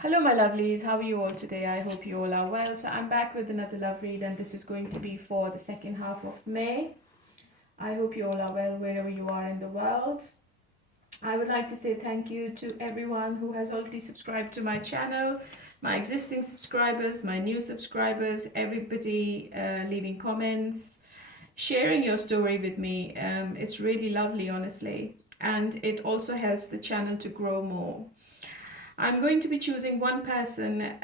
Hello, my lovelies. How are you all today? I hope you all are well. So, I'm back with another love read, and this is going to be for the second half of May. I hope you all are well wherever you are in the world. I would like to say thank you to everyone who has already subscribed to my channel, my existing subscribers, my new subscribers, everybody leaving comments, sharing your story with me. It's really lovely, honestly, and it also helps the channel to grow more. I'm going to be choosing one person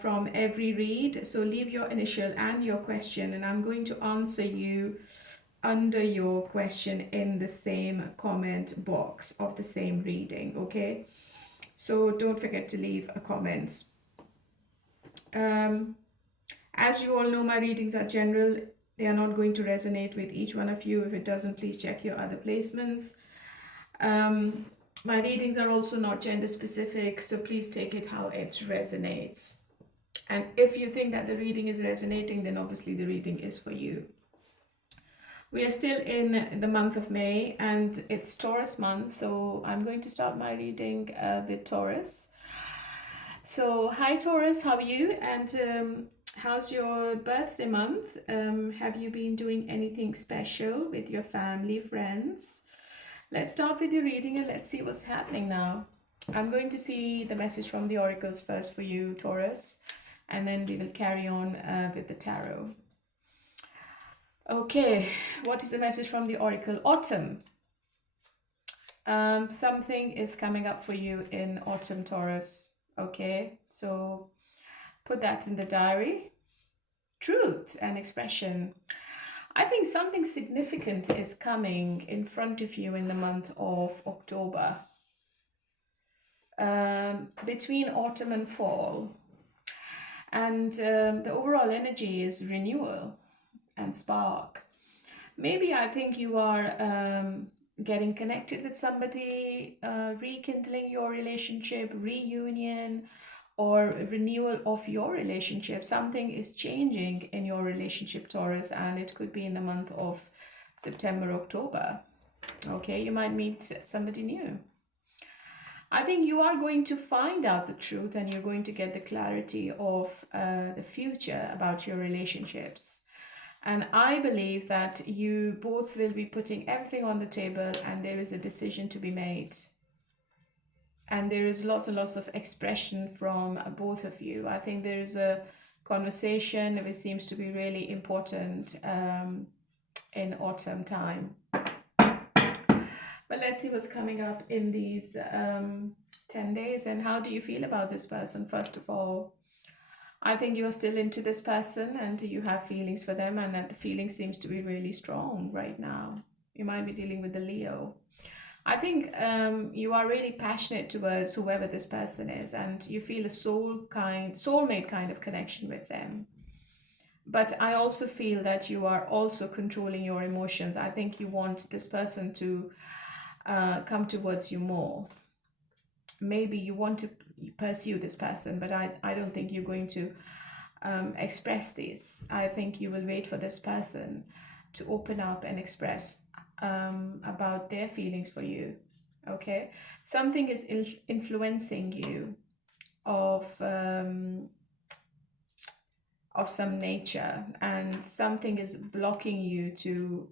from every read. So leave your initial and your question, and I'm going to answer you under your question in the same comment box of the same reading, okay? So don't forget to leave a comment. As you all know, my readings are general. They are not going to resonate with each one of you. If it doesn't, please check your other placements. My readings are also not gender specific, so please take it how it resonates. And if you think that the reading is resonating, then obviously the reading is for you. We are still in the month of May, and it's Taurus month, so I'm going to start my reading with Taurus. So, hi Taurus, how are you? And how's your birthday month? Have you been doing anything special with your family, friends? Let's start with your reading and let's see what's happening now. I'm going to see the message from the oracles first for you, Taurus, and then we will carry on with the tarot. Okay, what is the message from the oracle? Autumn. Something is coming up for you in autumn, Taurus. Okay, so put that in the diary. Truth and expression. I think something significant is coming in front of you in the month of October. Between autumn and fall. And the overall energy is renewal and spark. Maybe I think you are getting connected with somebody, rekindling your relationship, reunion, or renewal of your relationship. Something is changing in your relationship, Taurus, and it could be in the month of September, October. Okay, you might meet somebody new. I think you are going to find out the truth, and you're going to get the clarity of the future about your relationships. And I believe that you both will be putting everything on the table, and there is a decision to be made. And there is lots and lots of expression from both of you. I think there is a conversation which seems to be really important in autumn time. But let's see what's coming up in these 10 days. And how do you feel about this person, first of all? I think you are still into this person and you have feelings for them, and that the feeling seems to be really strong right now. You might be dealing with the Leo. I think you are really passionate towards whoever this person is, and you feel a soulmate kind of connection with them. But I also feel that you are also controlling your emotions. I think you want this person to come towards you more. Maybe you want to pursue this person, but I don't think you're going to express this. I think you will wait for this person to open up and express about their feelings for you. Okay, something is influencing you of some nature, and something is blocking you to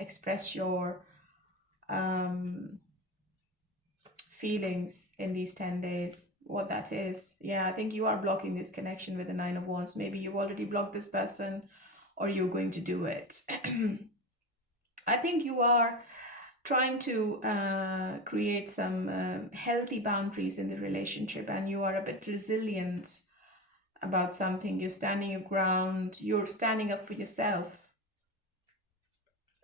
express your feelings in these 10 days. What that is, yeah, I think you are blocking this connection with the Nine of Wands. Maybe you already blocked this person, or you're going to do it. I think you are trying to create some healthy boundaries in the relationship, and you are a bit resilient about something. You're standing your ground, you're standing up for yourself,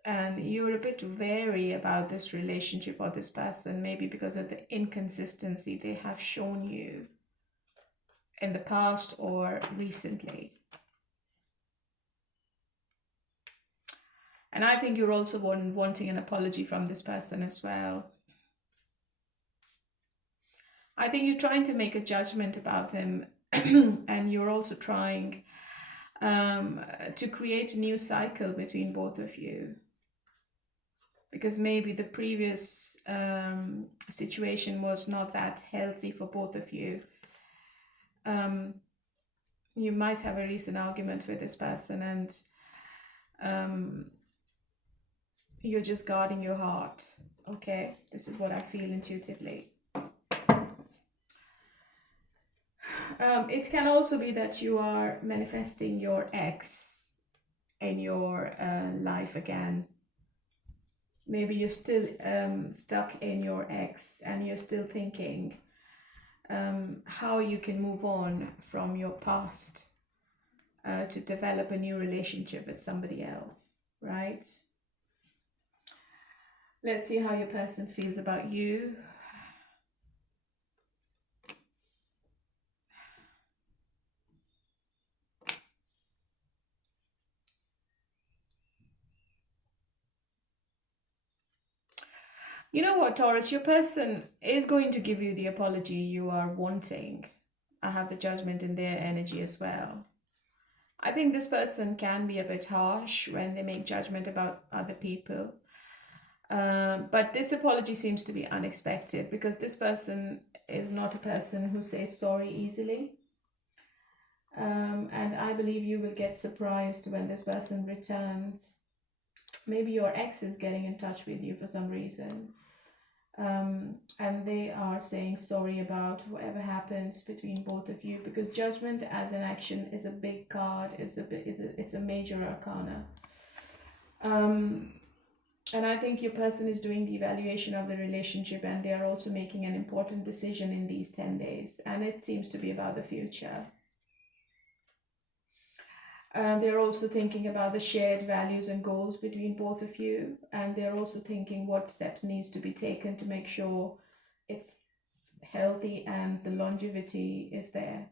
and you're a bit wary about this relationship or this person, maybe because of the inconsistency they have shown you in the past or recently. And I think you're also wanting an apology from this person as well. I think you're trying to make a judgment about them, and you're also trying to create a new cycle between both of you. Because maybe the previous situation was not that healthy for both of you. You might have a recent argument with this person, and you're just guarding your heart. Okay, this is what I feel intuitively. It can also be that you are manifesting your ex in your life again. Maybe you're still stuck in your ex, and you're still thinking how you can move on from your past to develop a new relationship with somebody else, right? Let's see how your person feels about you. You know what, Taurus, your person is going to give you the apology you are wanting. I have the Judgment in their energy as well. I think this person can be a bit harsh when they make judgment about other people. But this apology seems to be unexpected, because this person is not a person who says sorry easily. And I believe you will get surprised when this person returns. Maybe your ex is getting in touch with you for some reason. And they are saying sorry about whatever happens between both of you, because Judgment as an action is a big card. It's a major arcana. And I think your person is doing the evaluation of the relationship, and they are also making an important decision in these 10 days. And it seems to be about the future. They're also thinking about the shared values and goals between both of you. And they're also thinking what steps needs to be taken to make sure it's healthy and the longevity is there.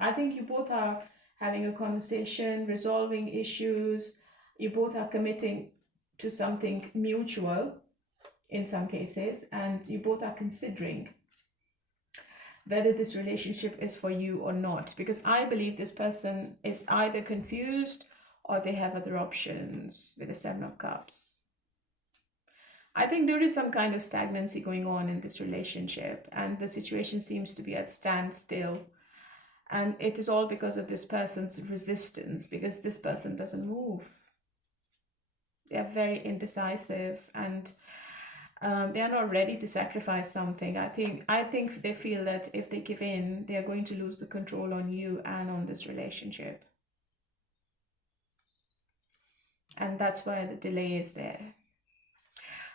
I think you both are having a conversation, resolving issues. You both are committing to something mutual in some cases, and you both are considering whether this relationship is for you or not, because I believe this person is either confused or they have other options with the Seven of Cups. I think there is some kind of stagnancy going on in this relationship, and the situation seems to be at standstill. And it is all because of this person's resistance, because this person doesn't move. They are very indecisive, and they are not ready to sacrifice something. I think they feel that if they give in, they are going to lose the control on you and on this relationship. And that's why the delay is there.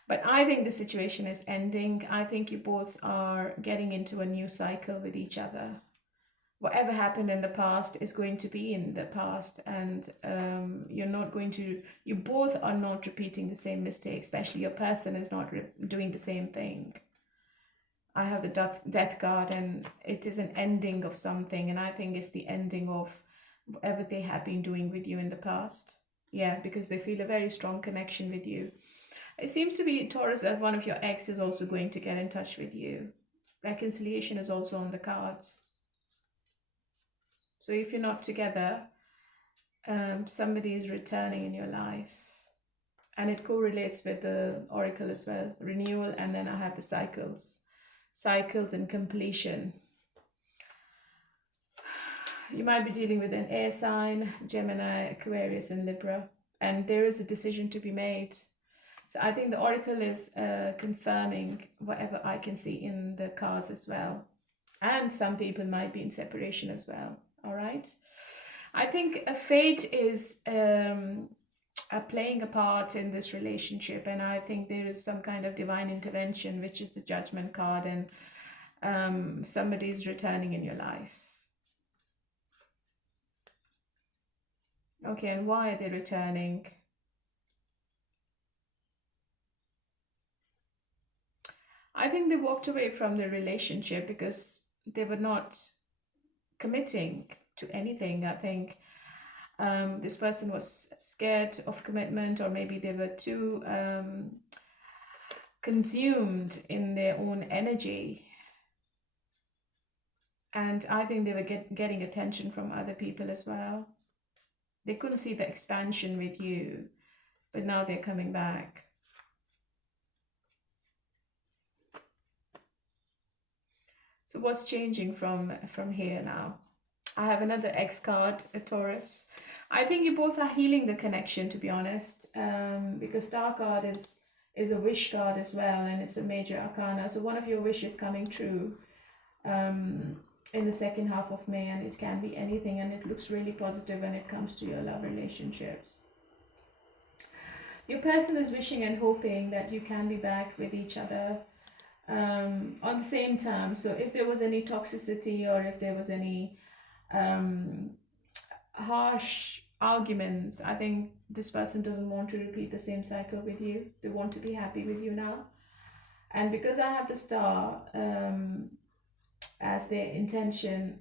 But I think the situation is ending. I think you both are getting into a new cycle with each other. Whatever happened in the past is going to be in the past, and you both are not repeating the same mistake, especially your person is not doing the same thing. I have the death card, and it is an ending of something, and I think it's the ending of whatever they have been doing with you in the past. Yeah, because they feel a very strong connection with you. It seems to be, Taurus, that one of your ex is also going to get in touch with you. Reconciliation is also on the cards. So if you're not together, somebody is returning in your life. And it correlates with the oracle as well. Renewal, and then I have the cycles. Cycles and completion. You might be dealing with an air sign, Gemini, Aquarius, and Libra. And there is a decision to be made. So I think the oracle is confirming whatever I can see in the cards as well. And some people might be in separation as well. All right. I think a fate is playing a part in this relationship, and I think there is some kind of divine intervention, which is the Judgment card, and somebody is returning in your life. Okay, and why are they returning? I think they walked away from the relationship because they were not committing to anything. I think this person was scared of commitment, or maybe they were too consumed in their own energy. And I think they were getting attention from other people as well. They couldn't see the expansion with you, but now they're coming back. So what's changing from here now? I have another X card, a Taurus. I think you both are healing the connection, to be honest, because Star card is a wish card as well, and it's a major arcana. So one of your wishes coming true in the second half of May, and it can be anything, and it looks really positive when it comes to your love relationships. Your person is wishing and hoping that you can be back with each other on the same terms. So if there was any toxicity, or if there was any harsh arguments, I think this person doesn't want to repeat the same cycle with you. They want to be happy with you now. And because I have the Star as their intention,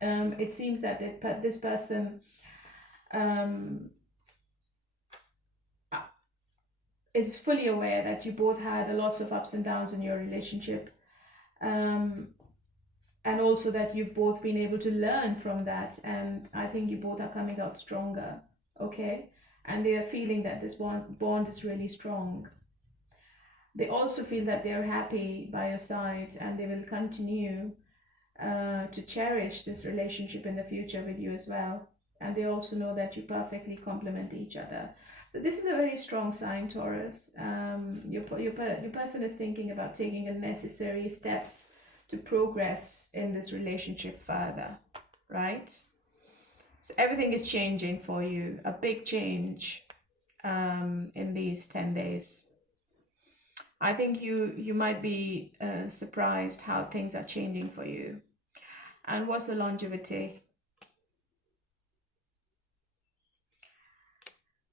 it seems that this person is fully aware that you both had a lot of ups and downs in your relationship, and also that you've both been able to learn from that, and I think you both are coming out stronger, okay? And they are feeling that this bond is really strong. They also feel that they're happy by your side, and they will continue to cherish this relationship in the future with you as well. And they also know that you perfectly complement each other. So this is a very strong sign, Taurus. Your person is thinking about taking the necessary steps to progress in this relationship further, right? So everything is changing for you, a big change in these 10 days. I think you might be surprised how things are changing for you. And what's the longevity?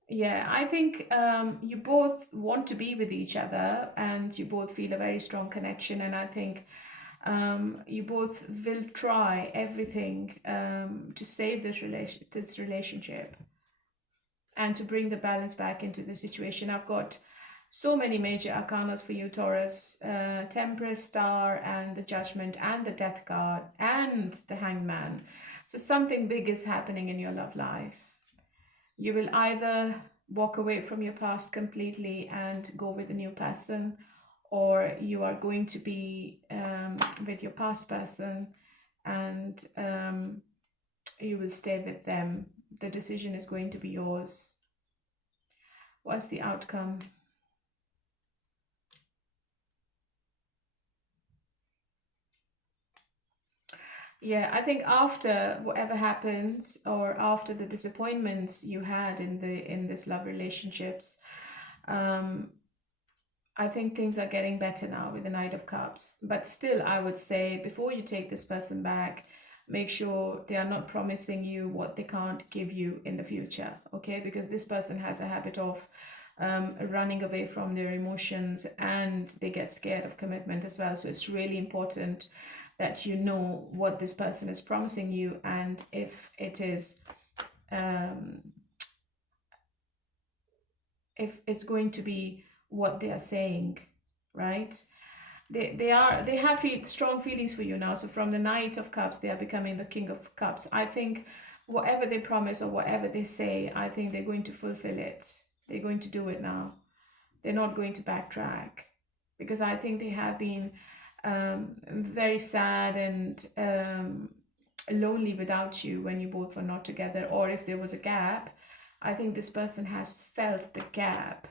Yeah, I think you both want to be with each other, and you both feel a very strong connection, and I think you both will try everything to save this relationship and to bring the balance back into the situation. I've got so many major arcanas for you, Taurus. Temperance, Star, and the Judgment, and the Death card, and the Hangman. So something big is happening in your love life. You will either walk away from your past completely and go with a new person, or you are going to be with your past person, and you will stay with them. The decision is going to be yours. What's the outcome? Yeah, I think after whatever happens, or after the disappointments you had in this love relationships, I think things are getting better now with the Knight of Cups. But still, I would say, before you take this person back, make sure they are not promising you what they can't give you in the future, okay? Because this person has a habit of running away from their emotions, and they get scared of commitment as well. So it's really important that you know what this person is promising you, and if it is if it's going to be what they are saying, right? They have strong feelings for you now. So from the Knight of Cups, they are becoming the King of Cups. I think whatever they promise or whatever they say, I think they're going to fulfill it. They're going to do it now. They're not going to backtrack, because I think they have been very sad and lonely without you when you both were not together, or if there was a gap. I think this person has felt the gap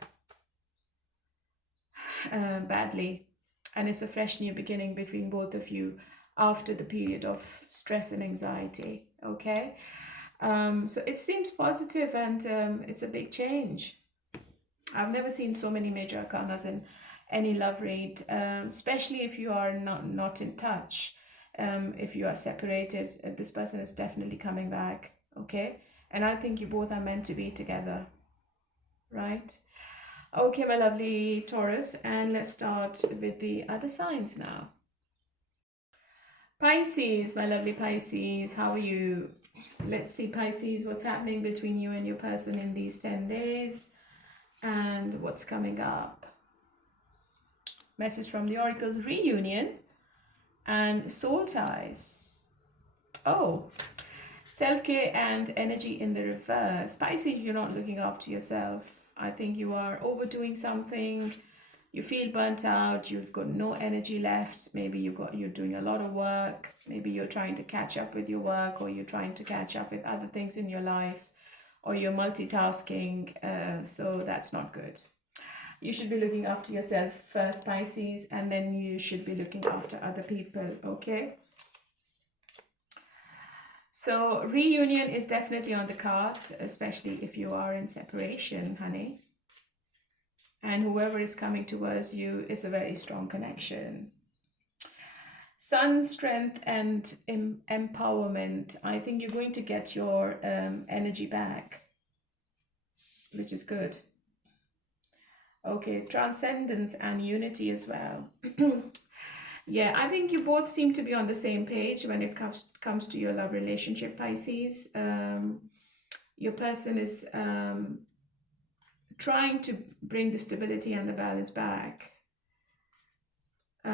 badly, and it's a fresh new beginning between both of you after the period of stress and anxiety, okay? So it seems positive, and it's a big change. I've never seen so many major arcanas in any love read, especially if you are not in touch. If you are separated, this person is definitely coming back, okay? And I think you both are meant to be together, right? Okay, my lovely Taurus, and let's start with the other signs now. Pisces, my lovely Pisces, how are you? Let's see, Pisces, what's happening between you and your person in these 10 days, and what's coming up. Message from the oracles: reunion and soul ties. Oh, self-care and energy in the reverse. Pisces, you're not looking after yourself. I think you are overdoing something. You feel burnt out, you've got no energy left. Maybe you're doing a lot of work. Maybe you're trying to catch up with your work, or you're trying to catch up with other things in your life, or you're multitasking. So that's not good. You should be looking after yourself first, Pisces, and then you should be looking after other people, okay? So reunion is definitely on the cards, especially if you are in separation, honey. And whoever is coming towards you is a very strong connection. Sun, strength, and empowerment. I think you're going to get your energy back, which is good. Okay, transcendence and unity as well. Yeah, I think you both seem to be on the same page when it comes to your love relationship, Pisces. Your person is trying to bring the stability and the balance back. They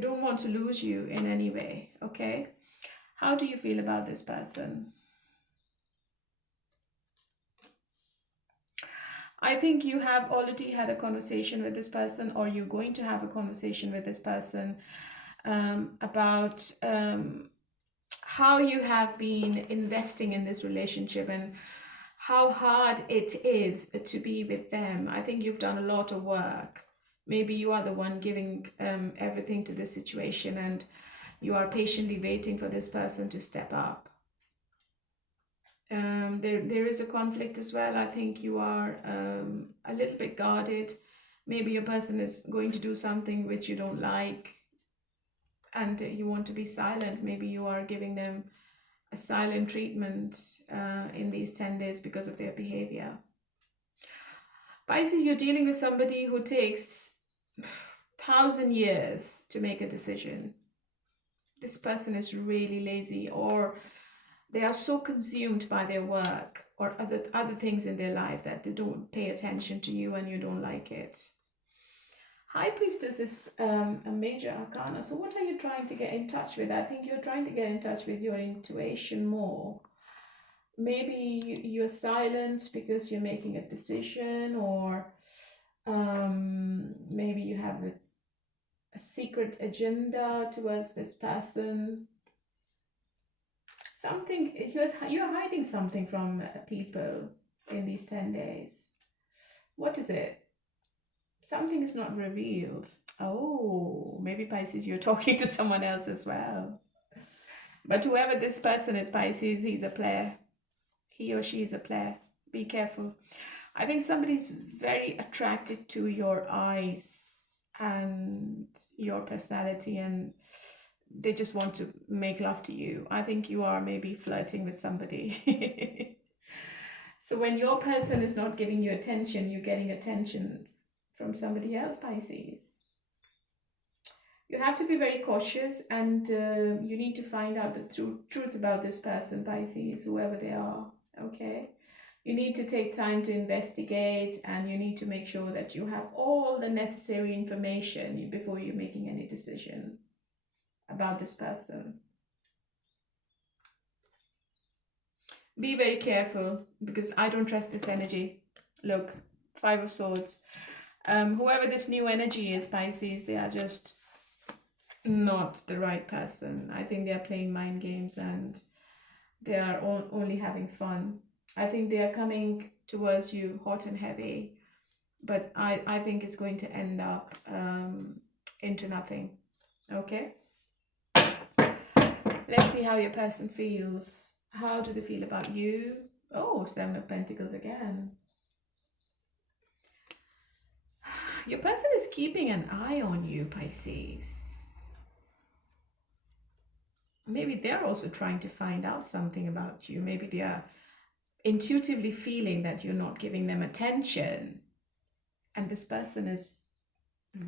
don't want to lose you in any way, okay? How do you feel about this person? I think you have already had a conversation with this person, or you're going to have a conversation with this person about how you have been investing in this relationship and how hard it is to be with them. I think you've done a lot of work. Maybe you are the one giving everything to this situation, and you are patiently waiting for this person to step up. There is a conflict as well. I think you are a little bit guarded. Maybe your person is going to do something which you don't like, and you want to be silent. Maybe you are giving them a silent treatment in these 10 days because of their behavior. Pisces, you're dealing with somebody who takes 1,000 years to make a decision. This person is really lazy, or they are so consumed by their work or other things in their life that they don't pay attention to you and you don't like it. High Priestess is a major arcana. So what are you trying to get in touch with? I think you're trying to get in touch with your intuition more. Maybe you're silent because you're making a decision, or maybe you have a secret agenda towards this person. Something, you're hiding something from people in these 10 days. What is it? Something is not revealed. Oh, maybe Pisces, you're talking to someone else as well. But whoever this person is, Pisces, he's a player. He or she is a player. Be careful. I think somebody's very attracted to your eyes and your personality, and they just want to make love to you. I think you are maybe flirting with somebody. So when your person is not giving you attention, you're getting attention from somebody else, Pisces. You have to be very cautious, and you need to find out the truth about this person, Pisces, whoever they are, okay? You need to take time to investigate, and you need to make sure that you have all the necessary information before you're making any decision about this person. Be very careful, because I don't trust this energy. Look, 5 of Swords. Whoever this new energy is, Pisces, they are just not the right person. I think they are playing mind games, and they are only having fun. I think they are coming towards you hot and heavy, but I think it's going to end up into nothing, okay? Let's see how your person feels. How do they feel about you? Oh, 7 of Pentacles again. Your person is keeping an eye on you, Pisces. Maybe they're also trying to find out something about you. Maybe they are intuitively feeling that you're not giving them attention, and this person is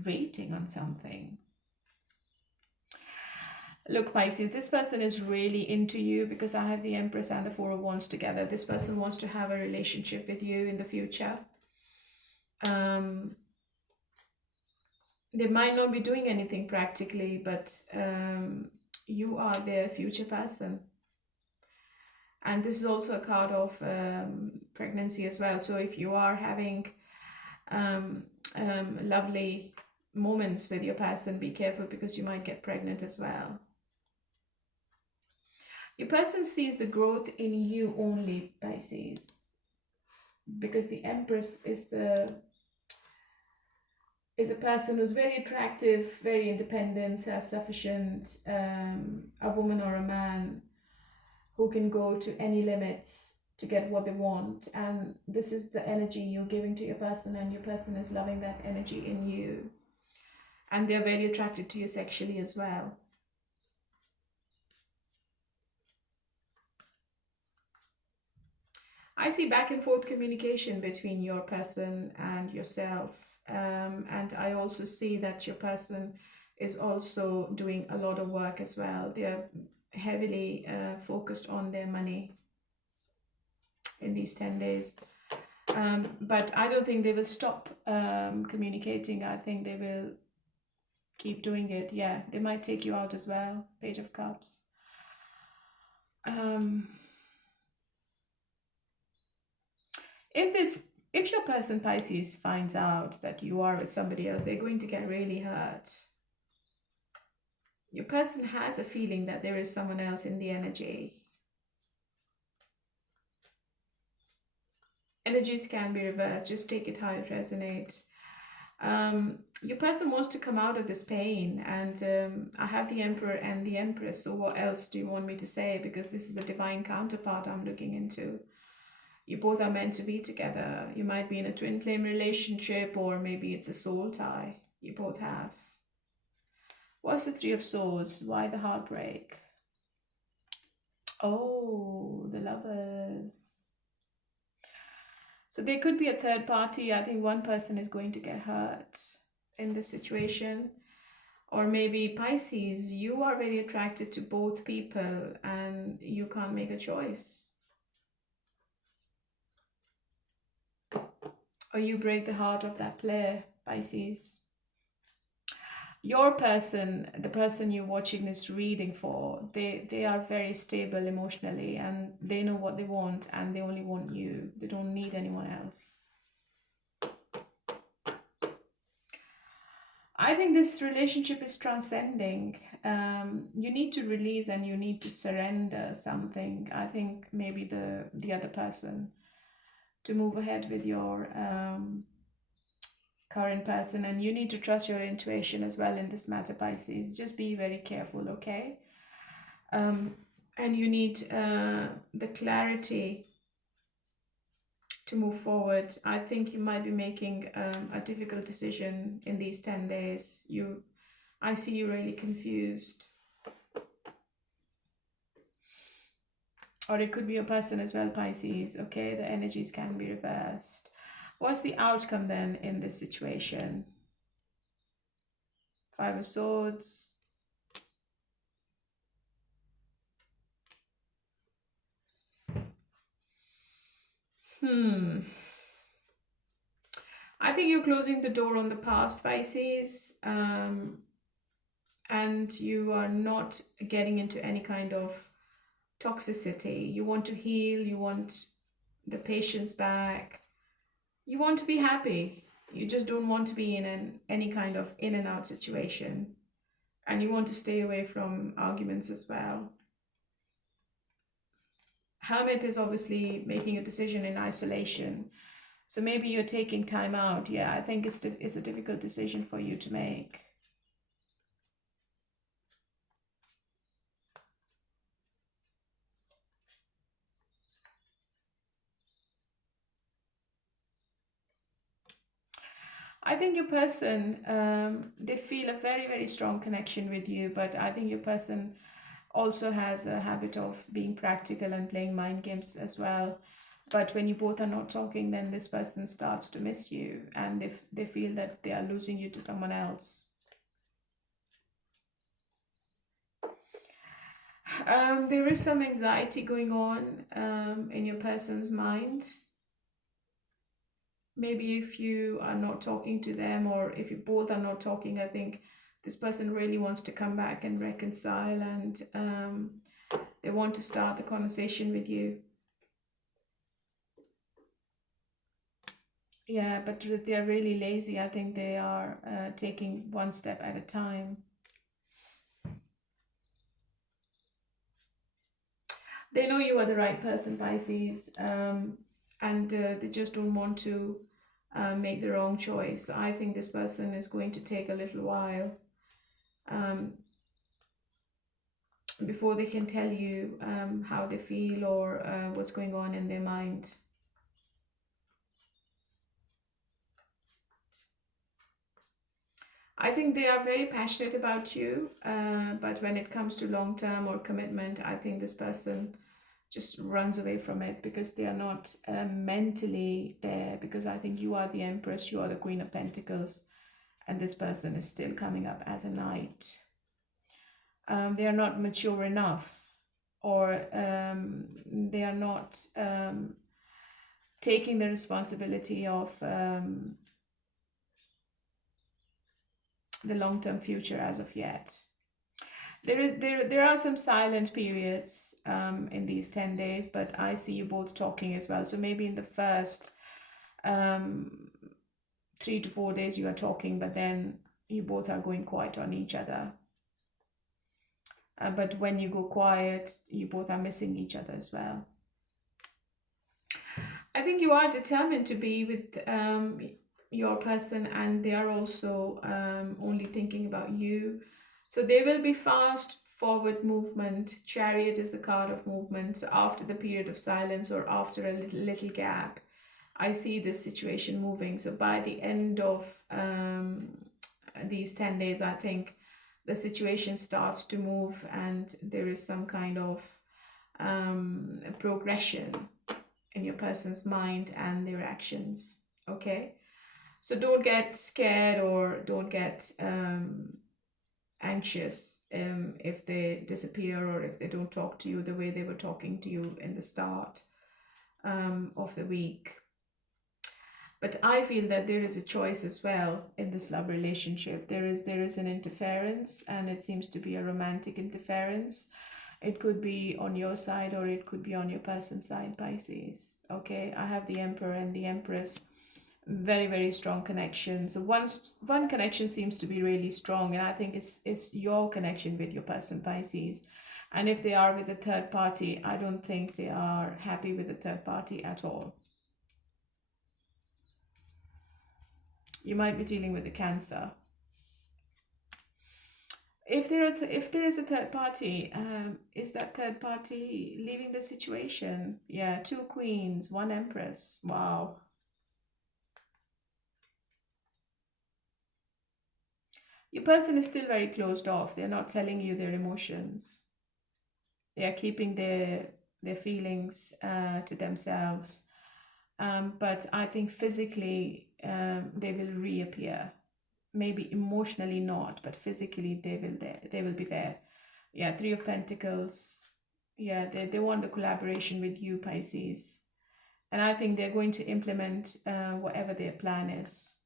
waiting on something. Look, Pisces, this person is really into you, because I have the Empress and the 4 of Wands together. This person wants to have a relationship with you in the future. They might not be doing anything practically, but you are their future person. And this is also a card of pregnancy as well. So if you are having lovely moments with your person. Be careful because you might get pregnant as well. Your person sees the growth in you only, Pisces, because the Empress is a person who's very attractive, very independent, self-sufficient, a woman or a man who can go to any limits to get what they want. And this is the energy you're giving to your person, and your person is loving that energy in you. And they're very attracted to you sexually as well. I see back and forth communication between your person and yourself. And I also see that your person is also doing a lot of work as well. They're heavily focused on their money in these 10 days. But I don't think they will stop communicating. I think they will keep doing it. Yeah, they might take you out as well. Page of Cups. If your person, Pisces, finds out that you are with somebody else, they're going to get really hurt. Your person has a feeling that there is someone else in the energy. Energies can be reversed. Just take it how it resonates. Your person wants to come out of this pain, and I have the Emperor and the Empress. So what else do you want me to say? Because this is a divine counterpart I'm looking into. You both are meant to be together. You might be in a twin flame relationship, or maybe it's a soul tie you both have. What's the Three of Swords? Why the heartbreak? Oh, the Lovers. So there could be a third party. I think one person is going to get hurt in this situation. Or maybe Pisces, you are very attracted to both people and you can't make a choice. Or you break the heart of that player, Pisces. Your person, the person you're watching this reading for, they are very stable emotionally, and they know what they want, and they only want you. They don't need anyone else. I think this relationship is transcending. You need to release and you need to surrender something. I think maybe the other person, to move ahead with your current person, and you need to trust your intuition as well in this matter, Pisces. Just be very careful, okay? And you need the clarity to move forward. I think you might be making a difficult decision in these 10 days. I see you really confused. Or it could be a person as well, Pisces, okay? The energies can be reversed. What's the outcome then in this situation? Five of Swords. I think you're closing the door on the past, Pisces, and you are not getting into any kind of toxicity. You want to heal, you want the patience back, you want to be happy. You just don't want to be in any kind of in and out situation, and you want to stay away from arguments as well. Hermit is obviously making a decision in isolation. So maybe you're taking time out. Yeah, I think it's a difficult decision for you to make. I think your person, they feel a very, very strong connection with you, but I think your person also has a habit of being practical and playing mind games as well. But when you both are not talking, then this person starts to miss you, and they feel that they are losing you to someone else. There is some anxiety going on in your person's mind. Maybe if you are not talking to them, or if you both are not talking, I think this person really wants to come back and reconcile, and they want to start the conversation with you. Yeah, but they're really lazy. I think they are taking one step at a time. They know you are the right person, Pisces, and they just don't want to make the wrong choice. So I think this person is going to take a little while um, before they can tell you how they feel or what's going on in their mind. I think they are very passionate about you, but when it comes to long term or commitment, I think this person just runs away from it because they are not mentally there. Because I think you are the Empress, you are the Queen of Pentacles, and this person is still coming up as a Knight. They are not mature enough, or they are not taking the responsibility of the long-term future as of yet. There are some silent periods in these 10 days, but I see you both talking as well. So maybe in the first 3 to 4 days you are talking, but then you both are going quiet on each other. But when you go quiet, you both are missing each other as well. I think you are determined to be with your person, and they are also only thinking about you. So there will be fast forward movement. Chariot is the card of movement. So after the period of silence or after a little gap, I see this situation moving. So by the end of these 10 days, I think the situation starts to move and there is some kind of progression in your person's mind and their actions. Okay, so don't get scared or don't get anxious if they disappear or if they don't talk to you the way they were talking to you in the start of the week. But I feel that there is a choice as well in this love relationship. There is an interference, and it seems to be a romantic interference. It could be on your side or it could be on your person's side, Pisces. Okay, I have the Emperor and the Empress. Very, very strong connection. So one connection seems to be really strong, and I think it's your connection with your person, Pisces. And if they are with a third party, I don't think they are happy with the third party at all. You might be dealing with the Cancer. If there is a third party, is that third party leaving the situation? Yeah, 2 queens, 1 empress. Wow. Your person is still very closed off. They're not telling you their emotions. They are keeping their feelings to themselves. But I think physically they will reappear. Maybe emotionally not, but physically they will be there. Yeah, 3 of Pentacles. Yeah, they want the collaboration with you, Pisces. And I think they're going to implement whatever their plan is.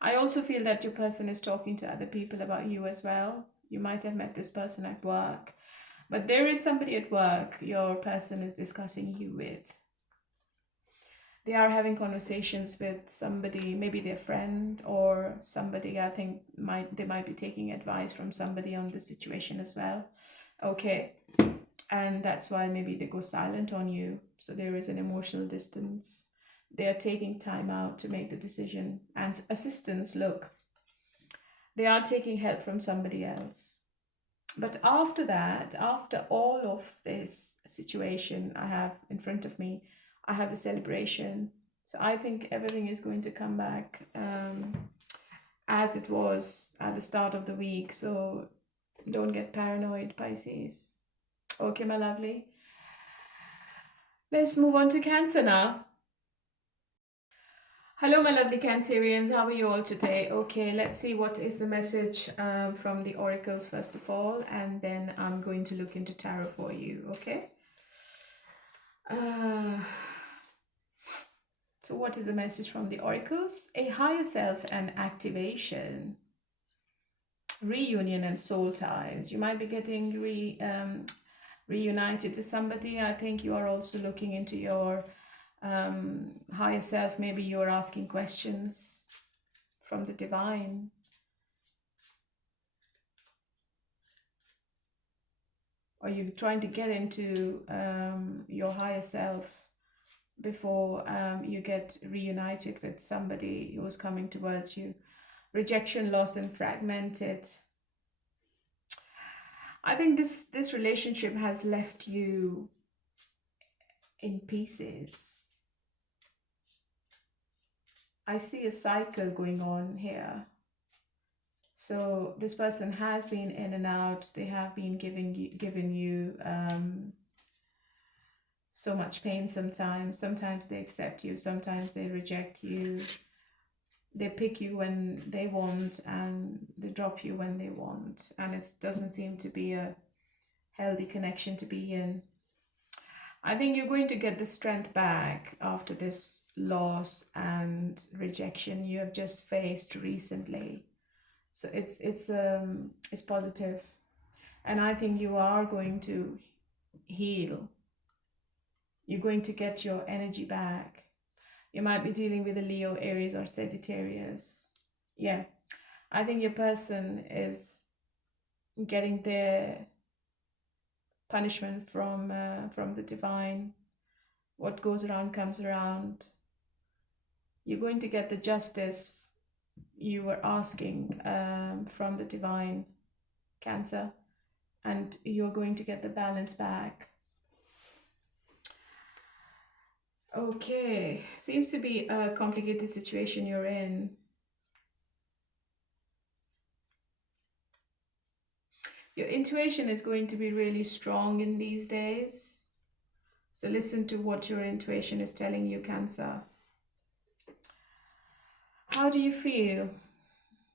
I also feel that your person is talking to other people about you as well. You might have met this person at work, but there is somebody at work your person is discussing you with. They are having conversations with somebody, maybe their friend or somebody. I think they might be taking advice from somebody on the situation as well. Okay, and that's why maybe they go silent on you. So there is an emotional distance. They are taking time out to make the decision. And assistance, look, they are taking help from somebody else. But after that, after all of this situation I have in front of me, I have the celebration. So I think everything is going to come back as it was at the start of the week. So don't get paranoid, Pisces. Okay, my lovely. Let's move on to Cancer now. Hello, my lovely Cancerians. How are you all today? Okay, let's see what is the message from the oracles first of all, and then I'm going to look into tarot for you, okay? So what is the message from the oracles? A higher self and activation, reunion and soul ties. You might be getting reunited with somebody. I think you are also looking into your higher self. Maybe you're asking questions from the divine. Or you're trying to get into your higher self before you get reunited with somebody who's coming towards you. Rejection, loss, and fragmented. I think this relationship has left you in pieces. I see a cycle going on here. So this person has been in and out. They have been giving you so much pain sometimes. Sometimes they accept you, sometimes they reject you. They pick you when they want and they drop you when they want. And it doesn't seem to be a healthy connection to be in. I think you're going to get the strength back after this loss and rejection you have just faced recently. So it's positive. And I think you are going to heal. You're going to get your energy back. You might be dealing with a Leo, Aries, or Sagittarius. Yeah, I think your person is getting their punishment from the divine. What goes around comes around. You're going to get the justice you were asking from the divine, Cancer, and you're going to get the balance back. Okay, seems to be a complicated situation you're in. Your intuition is going to be really strong in these days. So listen to what your intuition is telling you, Cancer. How do you feel?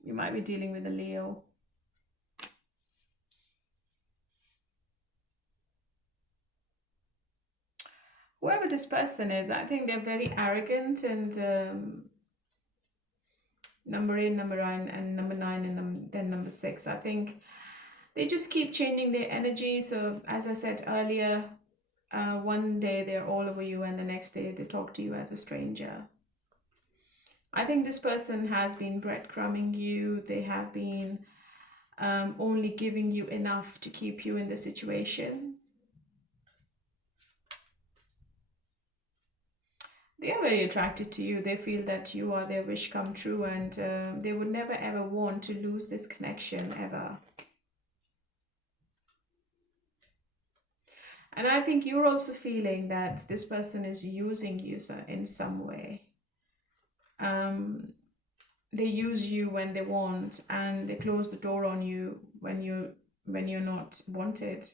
You might be dealing with a Leo. Whoever this person is, I think they're very arrogant and number 8, number 9, and number 9, and then number 6. I think they just keep changing their energy. So as I said earlier, one day they're all over you and the next day they talk to you as a stranger. I think this person has been breadcrumbing you. They have been only giving you enough to keep you in the situation. They are very attracted to you. They feel that you are their wish come true, and they would never ever want to lose this connection ever. And I think you're also feeling that this person is using you in some way. They use you when they want, and they close the door on you when you're not wanted,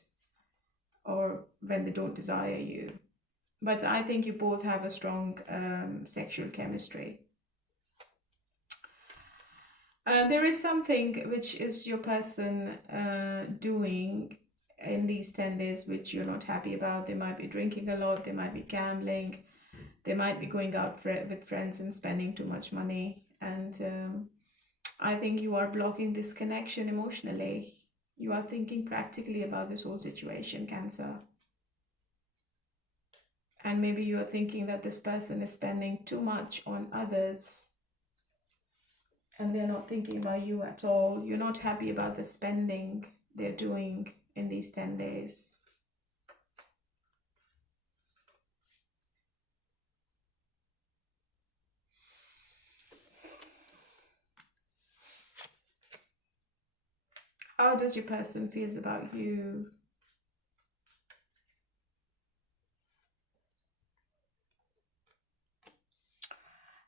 or when they don't desire you. But I think you both have a strong sexual chemistry. There is something which is your person doing in these 10 days which you're not happy about. They might be drinking a lot, they might be gambling, they might be going out with friends and spending too much money. And I think you are blocking this connection emotionally. You are thinking practically about this whole situation, Cancer. And maybe you are thinking that this person is spending too much on others and they're not thinking about you at all. You're not happy about the spending they're doing in these 10 days. How does your person feel about you?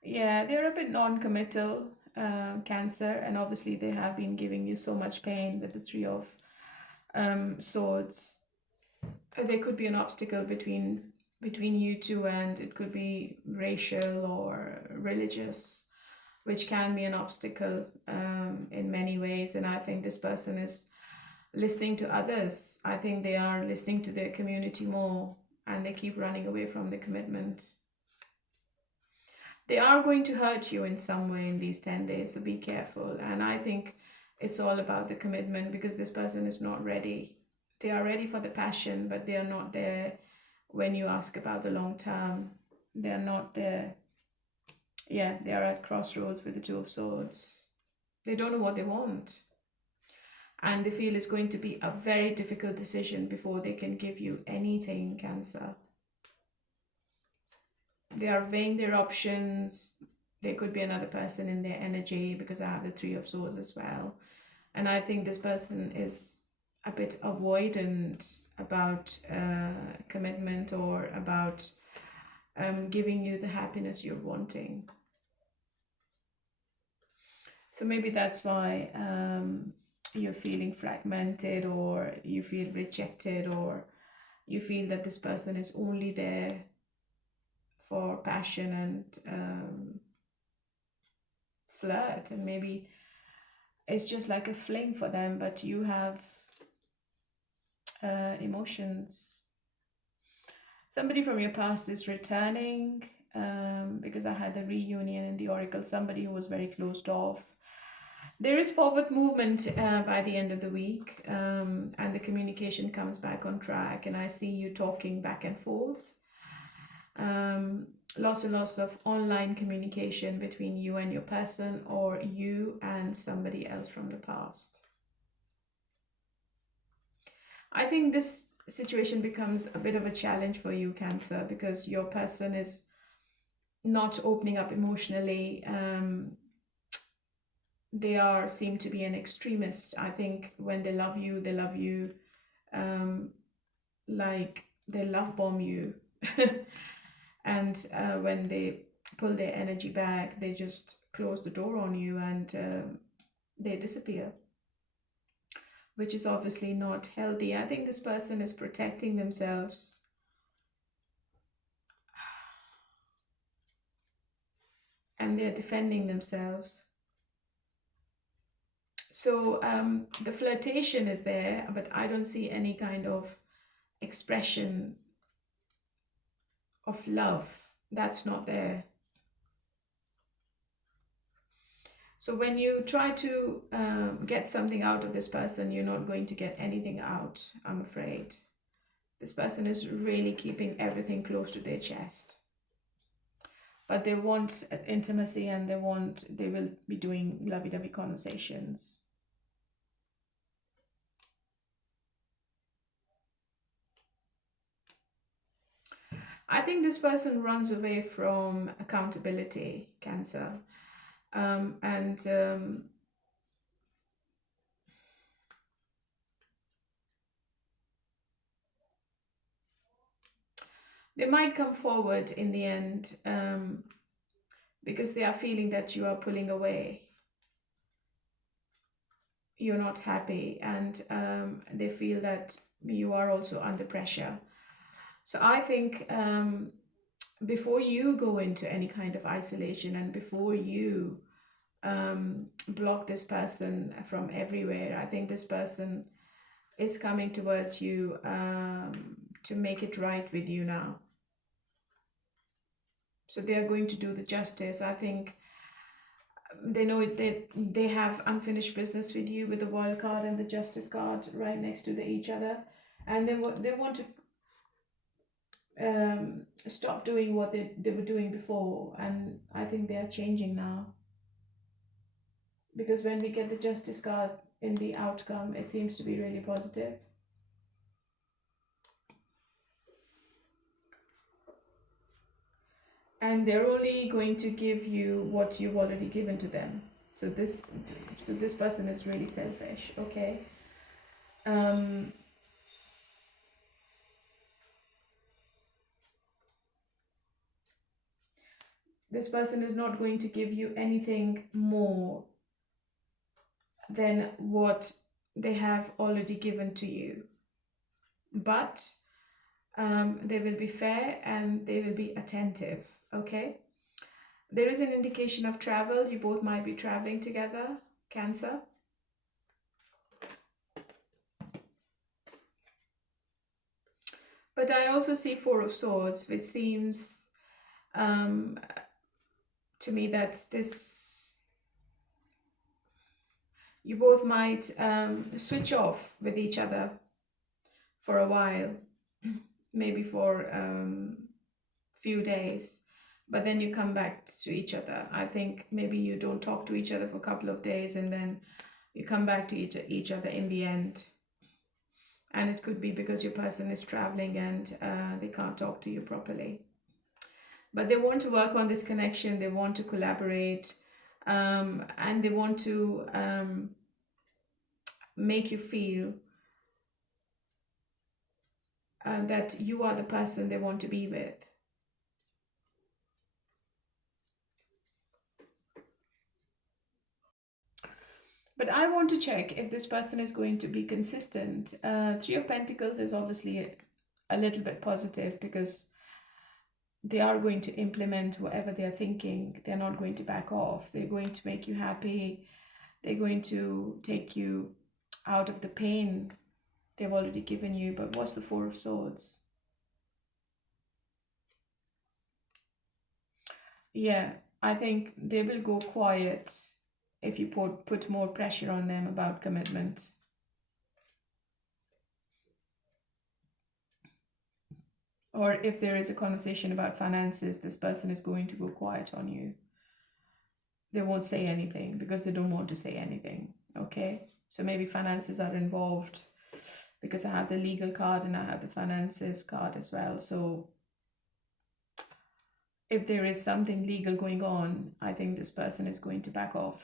Yeah, they're a bit non-committal, Cancer, and obviously they have been giving you so much pain with the 3 of Swords. There could be an obstacle between you two, and it could be racial or religious, which can be an obstacle in many ways. And I think this person is listening to others. I think they are listening to their community more, and they keep running away from the commitment. They are going to hurt you in some way in these 10 days, so be careful. And I think it's all about the commitment, because this person is not ready. They are ready for the passion, but they are not there when you ask about the long term. They're not there. Yeah, they are at crossroads with the Two of Swords. They don't know what they want. And they feel it's going to be a very difficult decision before they can give you anything, Cancer. They are weighing their options. There could be another person in their energy because I have the Three of Swords as well. And I think this person is a bit avoidant about commitment or about giving you the happiness you're wanting. So maybe that's why you're feeling fragmented, or you feel rejected, or you feel that this person is only there for passion and flirt, and maybe it's just like a fling for them, but you have emotions. Somebody from your past is returning, because I had the reunion in the oracle, somebody who was very closed off. There is forward movement by the end of the week, and the communication comes back on track, and I see you talking back and forth. Lots and lots of online communication between you and your person, or you and somebody else from the past. I think this situation becomes a bit of a challenge for you, Cancer, because your person is not opening up emotionally. They seem to be an extremist. I think when they love you like they love bomb you. And when they pull their energy back, they just close the door on you, and they disappear, which is obviously not healthy. I think this person is protecting themselves. And they're defending themselves. So the flirtation is there, but I don't see any kind of expression of love. That's not there. So when you try to get something out of this person, you're not going to get anything out, I'm afraid. This person is really keeping everything close to their chest. But they want intimacy, and they will be doing lovey-dovey conversations. I think this person runs away from accountability, Cancer. They might come forward in the end because they are feeling that you are pulling away. You're not happy, and they feel that you are also under pressure. So I think before you go into any kind of isolation, and before you block this person from everywhere, I think this person is coming towards you to make it right with you now. So they are going to do the justice. I think they know they have unfinished business with you, with the World card and the Justice card right next to each other, and they want to stop doing what they were doing before, and I think they are changing now, because when we get the Justice card in the outcome, it seems to be really positive. And they're only going to give you what you've already given to them. So this person is really selfish, okay? This person is not going to give you anything more than what they have already given to you. But they will be fair, and they will be attentive, okay? There is an indication of travel. You both might be traveling together, Cancer. But I also see Four of Swords, which seems to me that you both might switch off with each other for a while, maybe for few days, but then you come back to each other. I think maybe you don't talk to each other for a couple of days and then you come back to each other in the end. And it could be because your person is traveling and they can't talk to you properly. But they want to work on this connection, they want to collaborate, and they want to make you feel that you are the person they want to be with. But I want to check if this person is going to be consistent. Three of Pentacles is obviously a little bit positive because they are going to implement whatever they're thinking. They're not going to back off. They're going to make you happy. They're going to take you out of the pain they've already given you. But what's the Four of Swords? Yeah, I think they will go quiet if you put more pressure on them about commitment. Or if there is a conversation about finances, this person is going to go quiet on you. They won't say anything because they don't want to say anything, okay? So maybe finances are involved because I have the legal card and I have the finances card as well. So if there is something legal going on, I think this person is going to back off.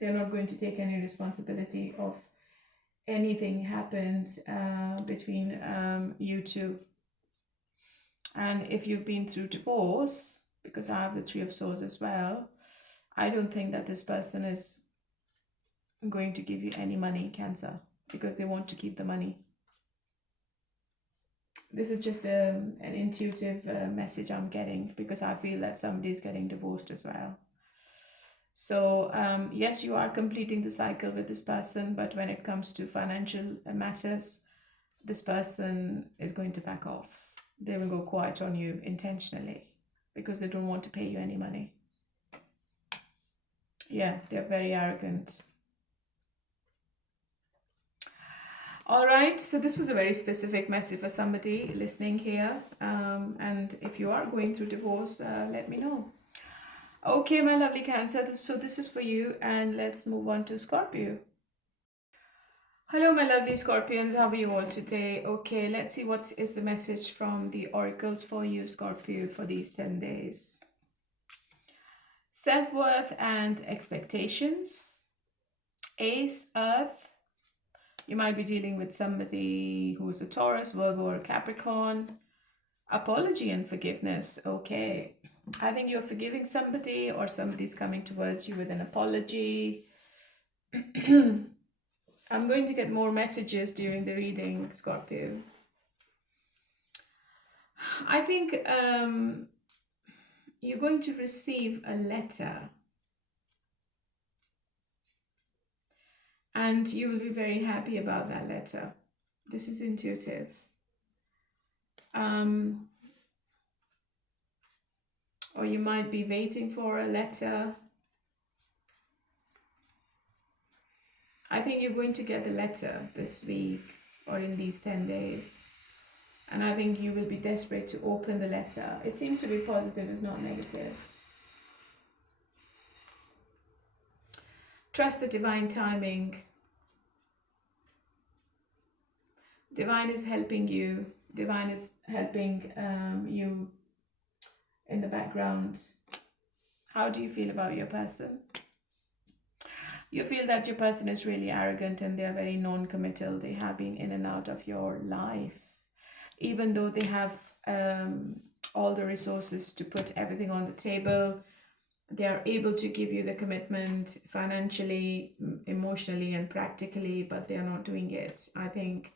They're not going to take any responsibility of anything happens between you two. And if you've been through divorce, because I have the Three of Swords as well, I don't think that this person is going to give you any money, Cancer, because they want to keep the money. This is just an intuitive message I'm getting because I feel that somebody is getting divorced as well. So yes, you are completing the cycle with this person, but when it comes to financial matters, this person is going to back off. They will go quiet on you intentionally because they don't want to pay you any money. Yeah, they're very arrogant. All right, so this was a very specific message for somebody listening here. And if you are going through divorce, let me know. Okay, my lovely Cancer, so this is for you, and let's move on to Scorpio. Hello, my lovely Scorpions. How are you all today? Okay, let's see what is the message from the oracles for you, Scorpio, for these 10 days. Self-worth and expectations. Ace, Earth. You might be dealing with somebody who's a Taurus, Virgo, or Capricorn. Apology and forgiveness. Okay. I think you're forgiving somebody or somebody's coming towards you with an apology. I'm going to get more messages during the reading, Scorpio. I think you're going to receive a letter. And you will be very happy about that letter. This is intuitive. Or you might be waiting for a letter. I think you're going to get the letter this week or in these 10 days. And I think you will be desperate to open the letter. It seems to be positive, it's not negative. Trust the divine timing. Divine is helping you. Divine is helping you in the background. How do you feel about your person? You feel that your person is really arrogant and they are very non-committal. They have been in and out of your life. Even though they have all the resources to put everything on the table, they are able to give you the commitment financially, emotionally, and practically, but they are not doing it. I think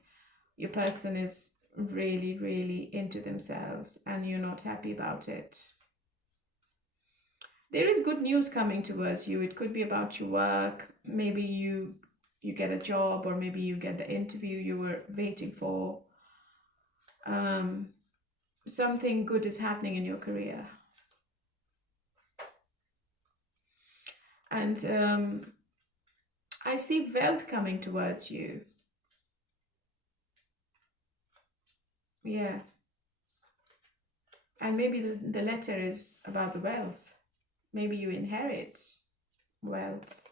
your person is really, really into themselves and you're not happy about it. There is good news coming towards you. It could be about your work. Maybe you get a job, or maybe you get the interview you were waiting for. Something good is happening in your career. And I see wealth coming towards you. Yeah. And maybe the letter is about the wealth. Maybe you inherit wealth.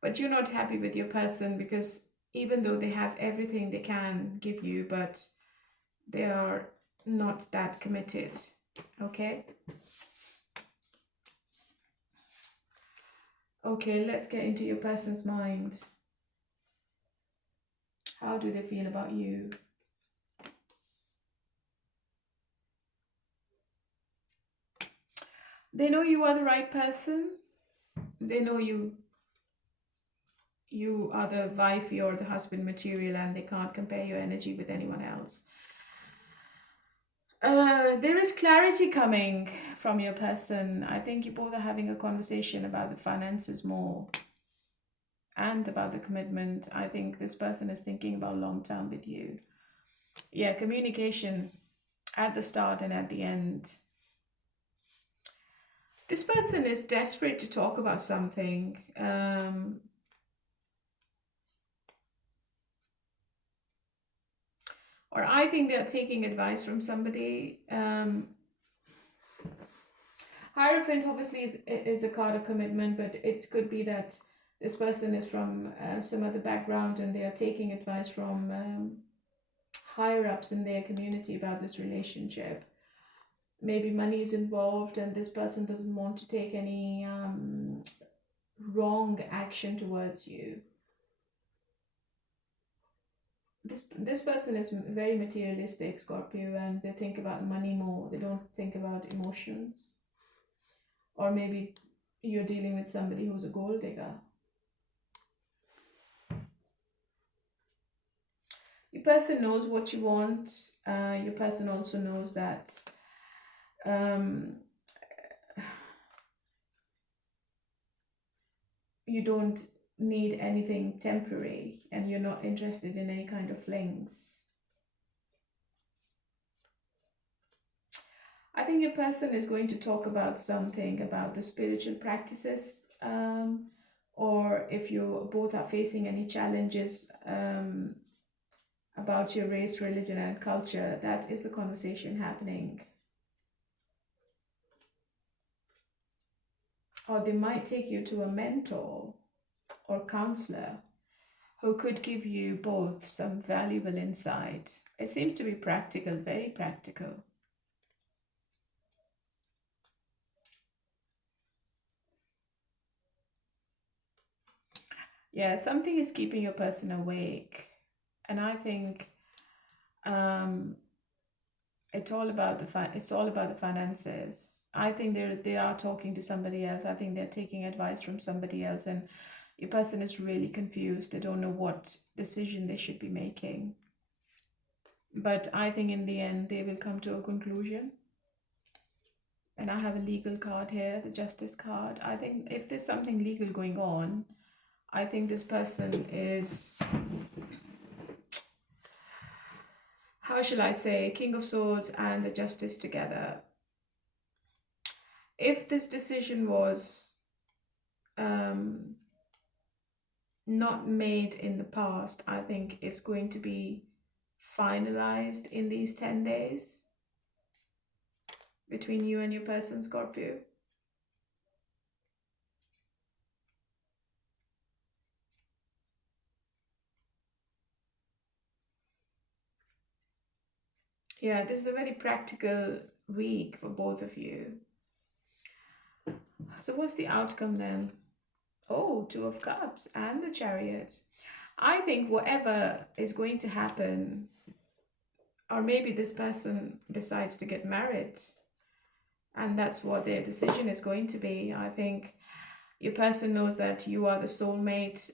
But you're not happy with your person because even though they have everything they can give you, but they are not that committed. Okay? Okay, let's get into your person's mind. How do they feel about you? They know you are the right person. They know you are the wifey or the husband material, and they can't compare your energy with anyone else. There is clarity coming from your person. I think you both are having a conversation about the finances more and about the commitment. I think this person is thinking about long term with you. Yeah, communication at the start and at the end. This person is desperate to talk about something. Or I think they're taking advice from somebody. Hierophant obviously is a card of commitment, but it could be that this person is from some other background and they are taking advice from higher ups in their community about this relationship. Maybe money is involved and this person doesn't want to take any wrong action towards you. This person is very materialistic, Scorpio, and they think about money more. They don't think about emotions. Or maybe you're dealing with somebody who's a gold digger. Your person knows what you want. Your person also knows that you don't need anything temporary and you're not interested in any kind of flings. I think your person is going to talk about something about the spiritual practices, or if you both are facing any challenges about your race, religion, and culture, that is the conversation happening. Or they might take you to a mentor or counselor who could give you both some valuable insight. It seems to be practical, very practical. Yeah, something is keeping your person awake. And I think it's all about the finances. I think they are talking to somebody else. I think they're taking advice from somebody else, and your person is really confused. They don't know what decision they should be making. But I think in the end they will come to a conclusion. And I have a legal card here, the Justice card. I think if there's something legal going on, I think this person is, how shall I say, King of Swords and the Justice together. If this decision was not made in the past, I think it's going to be finalized in these 10 days between you and your person, Scorpio. Yeah, this is a very practical week for both of you. So what's the outcome then? Oh, Two of Cups and the Chariot. I think whatever is going to happen, or maybe this person decides to get married, and that's what their decision is going to be. I think your person knows that you are the soulmate.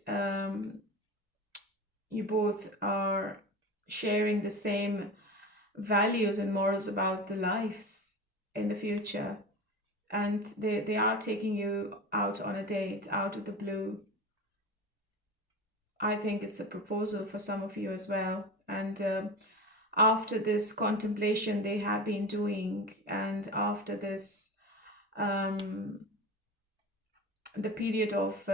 You both are sharing the same values and morals about the life in the future. And they are taking you out on a date out of the blue. I think it's a proposal for some of you as well. And after this contemplation they have been doing, and after this, the period of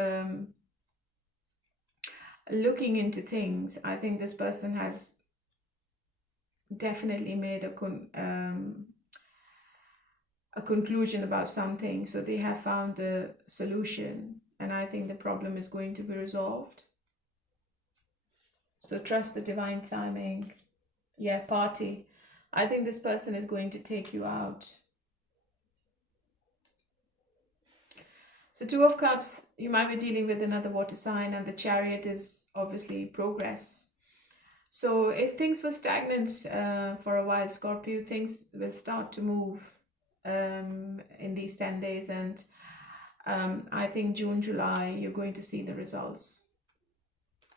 looking into things. I think this person has definitely made a conclusion about something. So they have found a solution, and I think the problem is going to be resolved. So trust the divine timing. Yeah, party. I think this person is going to take you out. So Two of Cups, you might be dealing with another water sign, and the Chariot is obviously progress. So if things were stagnant for a while, Scorpio, things will start to move in these 10 days. And I think June, July, you're going to see the results.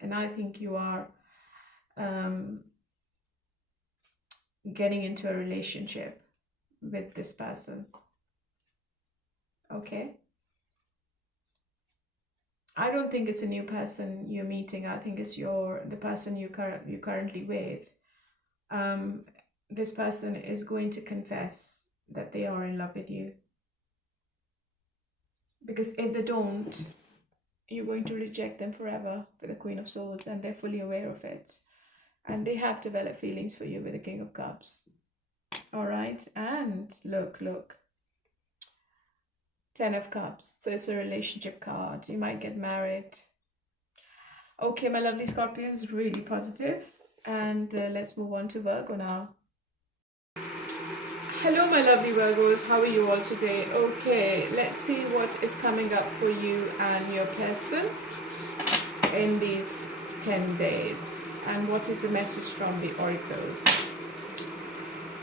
And I think you are getting into a relationship with this person. Okay. I don't think it's a new person you're meeting. I think it's the person you're currently with. This person is going to confess that they are in love with you. Because if they don't, you're going to reject them forever with the Queen of Swords, and they're fully aware of it. And they have developed feelings for you with the King of Cups. All right. And look. 10 of Cups. So it's a relationship card. You might get married. Okay, my lovely Scorpions, really positive. And let's move on to Virgo now. Hello, my lovely Virgos. How are you all today? Okay, let's see what is coming up for you and your person in these 10 days. And what is the message from the oracles?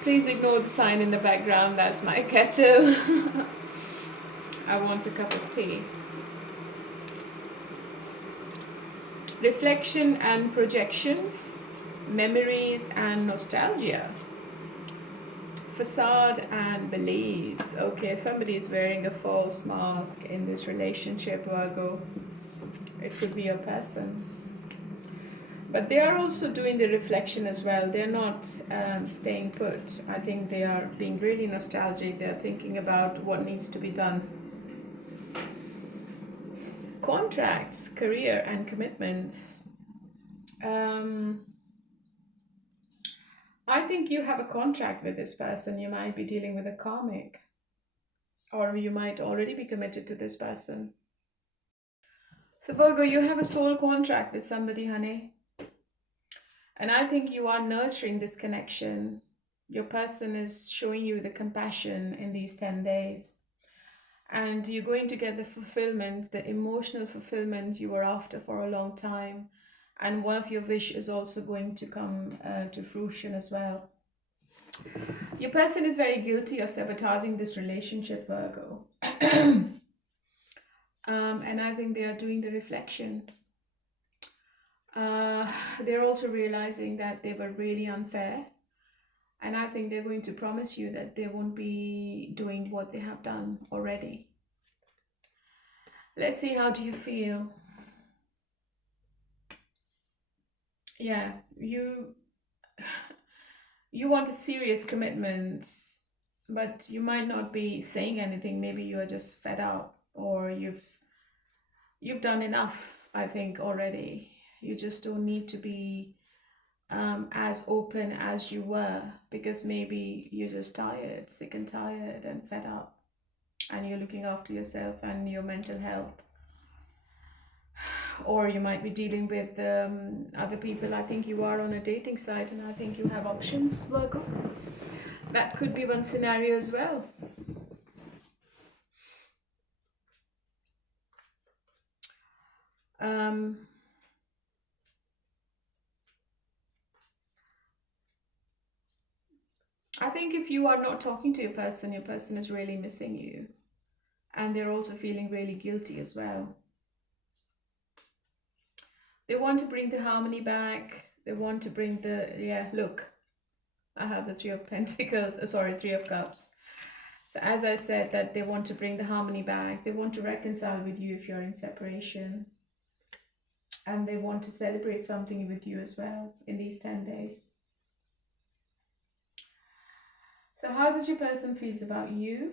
Please ignore the sign in the background. That's my kettle. I want a cup of tea. Reflection and projections, memories and nostalgia, facade and beliefs. Okay, somebody is wearing a false mask in this relationship, Virgo. It could be your person. But they are also doing the reflection as well. They're not staying put. I think they are being really nostalgic. They're thinking about what needs to be done. Contracts, career and commitments. I think you have a contract with this person. You might be dealing with a karmic, or you might already be committed to this person. So Virgo, you have a soul contract with somebody, honey. And I think you are nurturing this connection. Your person is showing you the compassion in these 10 days. And you're going to get the fulfillment, the emotional fulfillment you were after for a long time. And one of your wishes is also going to come to fruition as well. Your person is very guilty of sabotaging this relationship, Virgo. And I think they are doing the reflection. They're also realizing that they were really unfair. And I think they're going to promise you that they won't be doing what they have done already. Let's see, how do you feel? Yeah, you want a serious commitment, but you might not be saying anything. Maybe you are just fed up, or you've done enough, I think, already. You just don't need to be as open as you were, because maybe you're just tired, sick and tired and fed up, and you're looking after yourself and your mental health. Or you might be dealing with other people. I think you are on a dating site, and I think you have options, Virgo. That could be one scenario as well. I think if you are not talking to your person is really missing you. And they're also feeling really guilty as well. They want to bring the harmony back. They want to bring look. I have the Three of Pentacles, Three of Cups. So as I said, that they want to bring the harmony back. They want to reconcile with you if you're in separation. And they want to celebrate something with you as well in these 10 days. So how does your person feel about you?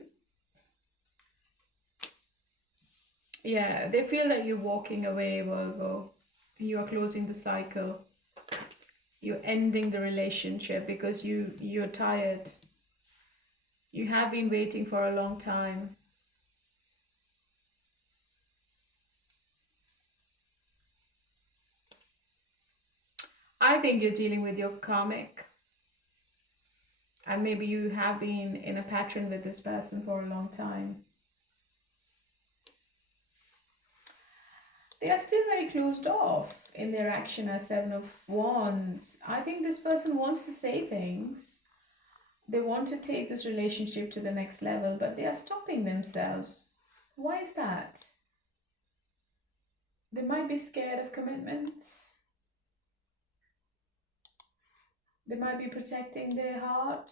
Yeah, they feel that you're walking away, Virgo. You are closing the cycle. You're ending the relationship because you're tired. You have been waiting for a long time. I think you're dealing with your karmic. And maybe you have been in a pattern with this person for a long time. They are still very closed off in their action as Seven of Wands. I think this person wants to say things. They want to take this relationship to the next level, but they are stopping themselves. Why is that? They might be scared of commitments. They might be protecting their heart.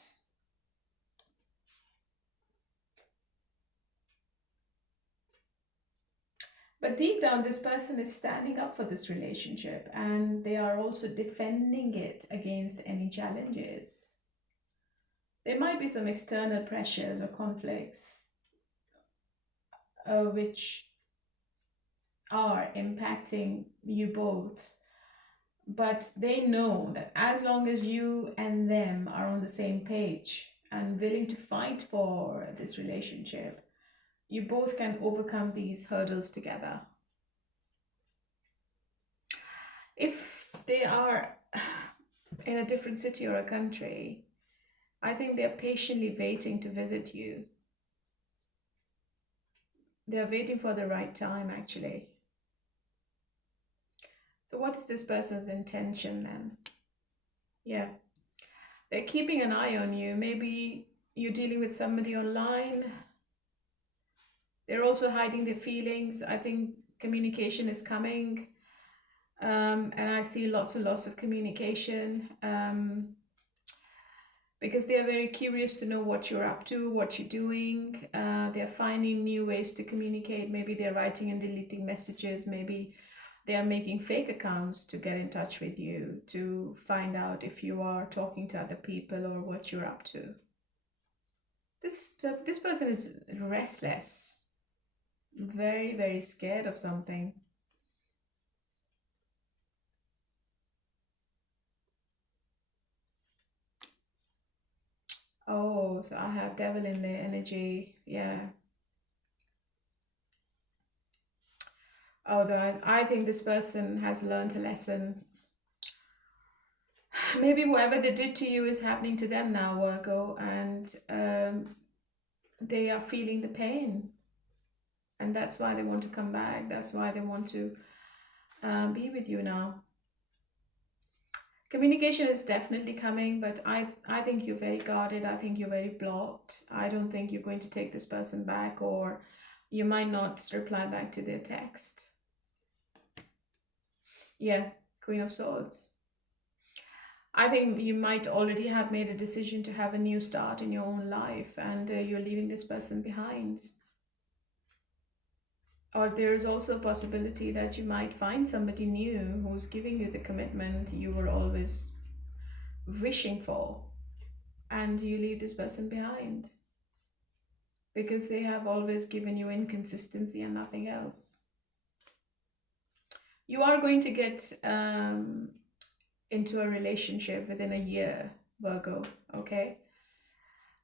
But deep down, this person is standing up for this relationship and they are also defending it against any challenges. There might be some external pressures or conflicts which are impacting you both. But they know that as long as you and them are on the same page and willing to fight for this relationship, you both can overcome these hurdles together. If they are in a different city or a country, I think they're patiently waiting to visit you. They're waiting for the right time, actually. So what is this person's intention then? Yeah. They're keeping an eye on you. Maybe you're dealing with somebody online. They're also hiding their feelings. I think communication is coming. And I see lots and lots of communication. Because they are very curious to know what you're up to, what you're doing. They're finding new ways to communicate. Maybe they're writing and deleting messages. Maybe they are making fake accounts to get in touch with you, to find out if you are talking to other people or what you're up to. This person is restless, very, very scared of something. Oh, so I have devil in their energy. Yeah. Although I think this person has learned a lesson. Maybe whatever they did to you is happening to them now, Virgo, and they are feeling the pain. And that's why they want to come back. That's why they want to be with you now. Communication is definitely coming, but I think you're very guarded. I think you're very blocked. I don't think you're going to take this person back, or you might not reply back to their text. Yeah, Queen of Swords. I think you might already have made a decision to have a new start in your own life, and you're leaving this person behind. Or there is also a possibility that you might find somebody new who's giving you the commitment you were always wishing for, and you leave this person behind because they have always given you inconsistency and nothing else. You are going to get into a relationship within a year, Virgo, okay?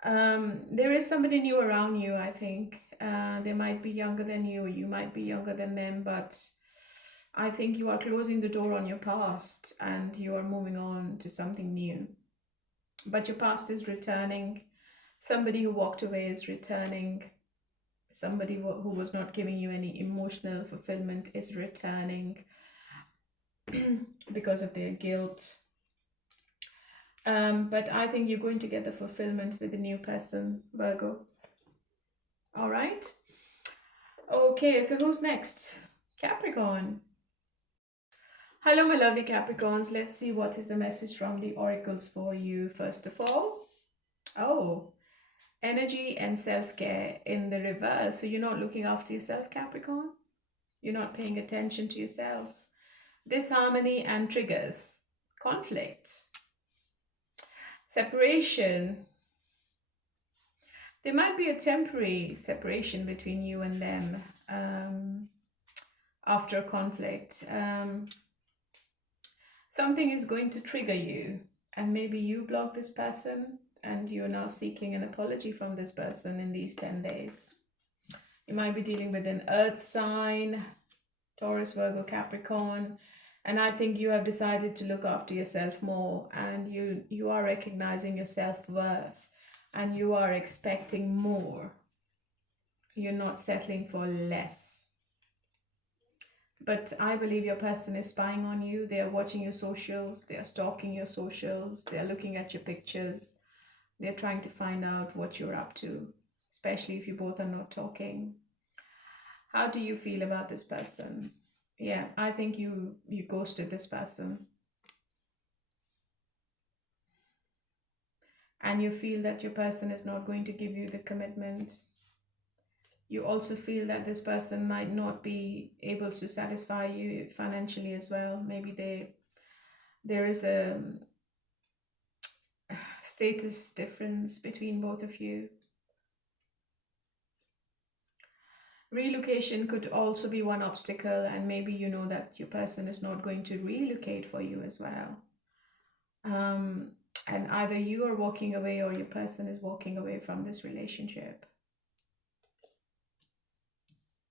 There is somebody new around you, I think. They might be younger than you might be younger than them, but I think you are closing the door on your past and you are moving on to something new. But your past is returning. Somebody who walked away is returning. Somebody who was not giving you any emotional fulfillment is returning because of their guilt. But I think you're going to get the fulfillment with the new person, Virgo. All right. Okay, so who's next? Capricorn. Hello, my lovely Capricorns. Let's see what is the message from the oracles for you, first of all. Oh, energy and self-care in the reverse. So you're not looking after yourself, Capricorn? You're not paying attention to yourself. Disharmony and triggers. Conflict. Separation. There might be a temporary separation between you and them after a conflict. Something is going to trigger you, and maybe you block this person and you're now seeking an apology from this person in these 10 days. You might be dealing with an earth sign, Taurus, Virgo, Capricorn, and I think you have decided to look after yourself more, and you are recognizing your self-worth, and you are expecting more. You're not settling for less. But I believe your person is spying on you. They are watching your socials. They are stalking your socials. They are looking at your pictures. They're trying to find out what you're up to, especially if you both are not talking. How do you feel about this person? Yeah, I think you ghosted this person. And you feel that your person is not going to give you the commitment. You also feel that this person might not be able to satisfy you financially as well. Maybe there is a status difference between both of you. Relocation could also be one obstacle, and maybe you know that your person is not going to relocate for you as well. And either you are walking away or your person is walking away from this relationship.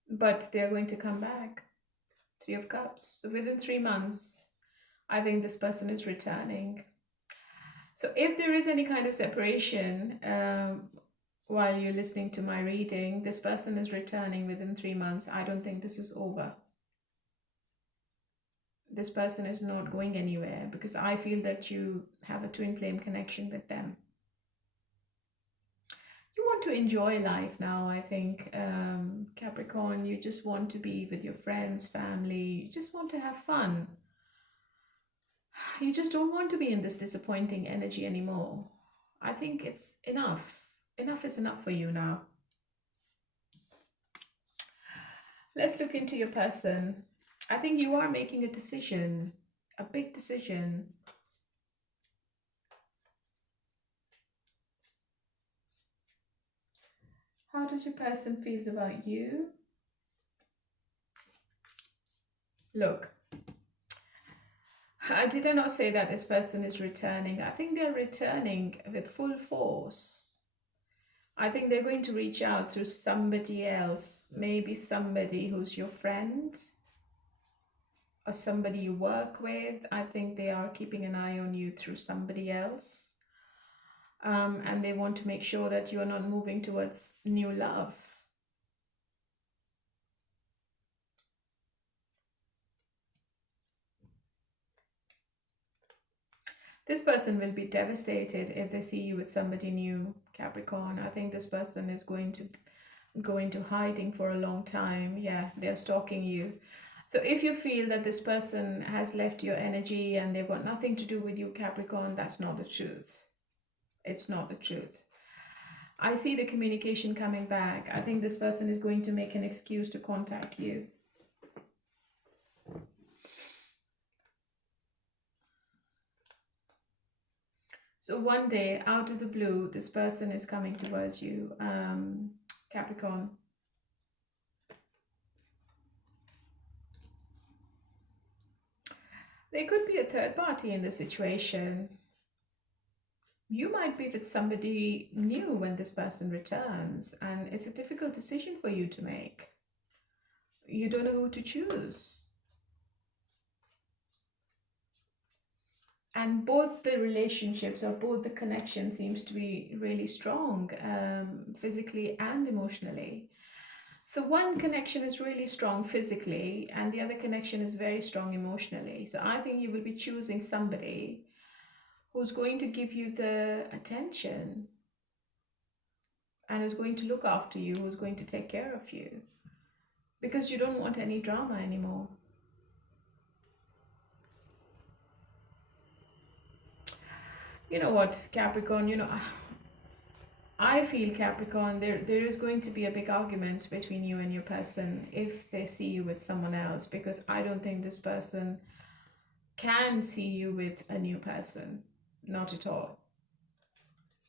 But they're going to come back. 3 of Cups. So within 3 months, I think this person is returning. So if there is any kind of separation while you're listening to my reading, this person is returning within 3 months. I don't think this is over. This person is not going anywhere, because I feel that you have a twin flame connection with them. You want to enjoy life now, I think, Capricorn. You just want to be with your friends, family. You just want to have fun. You just don't want to be in this disappointing energy anymore. I think it's enough. Enough is enough for you now. Let's look into your person. I think you are making a decision, a big decision. How does your person feel about you? Look, did I not say that this person is returning? I think they're returning with full force. I think they're going to reach out to somebody else, maybe somebody who's your friend or somebody you work with. I think they are keeping an eye on you through somebody else. And they want to make sure that you're not moving towards new love. This person will be devastated if they see you with somebody new, Capricorn. I think this person is going to go into hiding for a long time. Yeah, they're stalking you. So if you feel that this person has left your energy and they've got nothing to do with you, Capricorn, that's not the truth. It's not the truth. I see the communication coming back. I think this person is going to make an excuse to contact you. So one day, out of the blue, this person is coming towards you, Capricorn. There could be a third party in the situation. You might be with somebody new when this person returns, and it's a difficult decision for you to make. You don't know who to choose. And both the relationships or both the connection seems to be really strong, physically and emotionally. So one connection is really strong physically and the other connection is very strong emotionally. So I think you will be choosing somebody who's going to give you the attention and is going to look after you, who's going to take care of you, because you don't want any drama anymore. You know what, Capricorn, I feel, Capricorn, there is going to be a big argument between you and your person if they see you with someone else, because I don't think this person can see you with a new person. Not at all.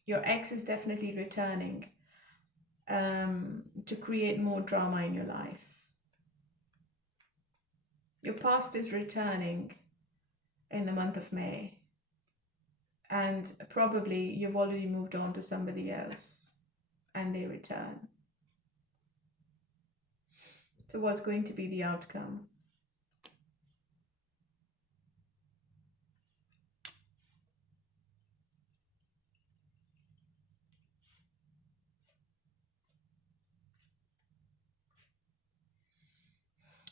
Your ex is definitely returning to create more drama in your life. Your past is returning in the month of May. And probably you've already moved on to somebody else and they return. So what's going to be the outcome?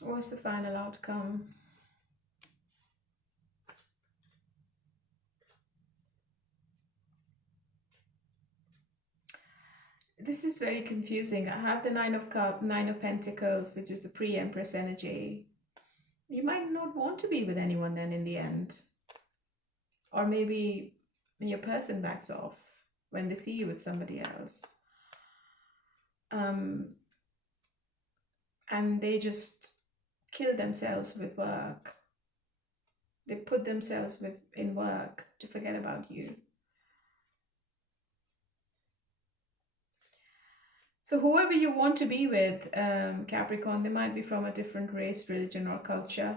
What's the final outcome? This is very confusing. I have the Nine of Pentacles, which is the pre-Empress energy. You might not want to be with anyone then in the end. Or maybe your person backs off when they see you with somebody else. And they just kill themselves with work. They put themselves in work to forget about you. So whoever you want to be with, Capricorn, they might be from a different race, religion, or culture.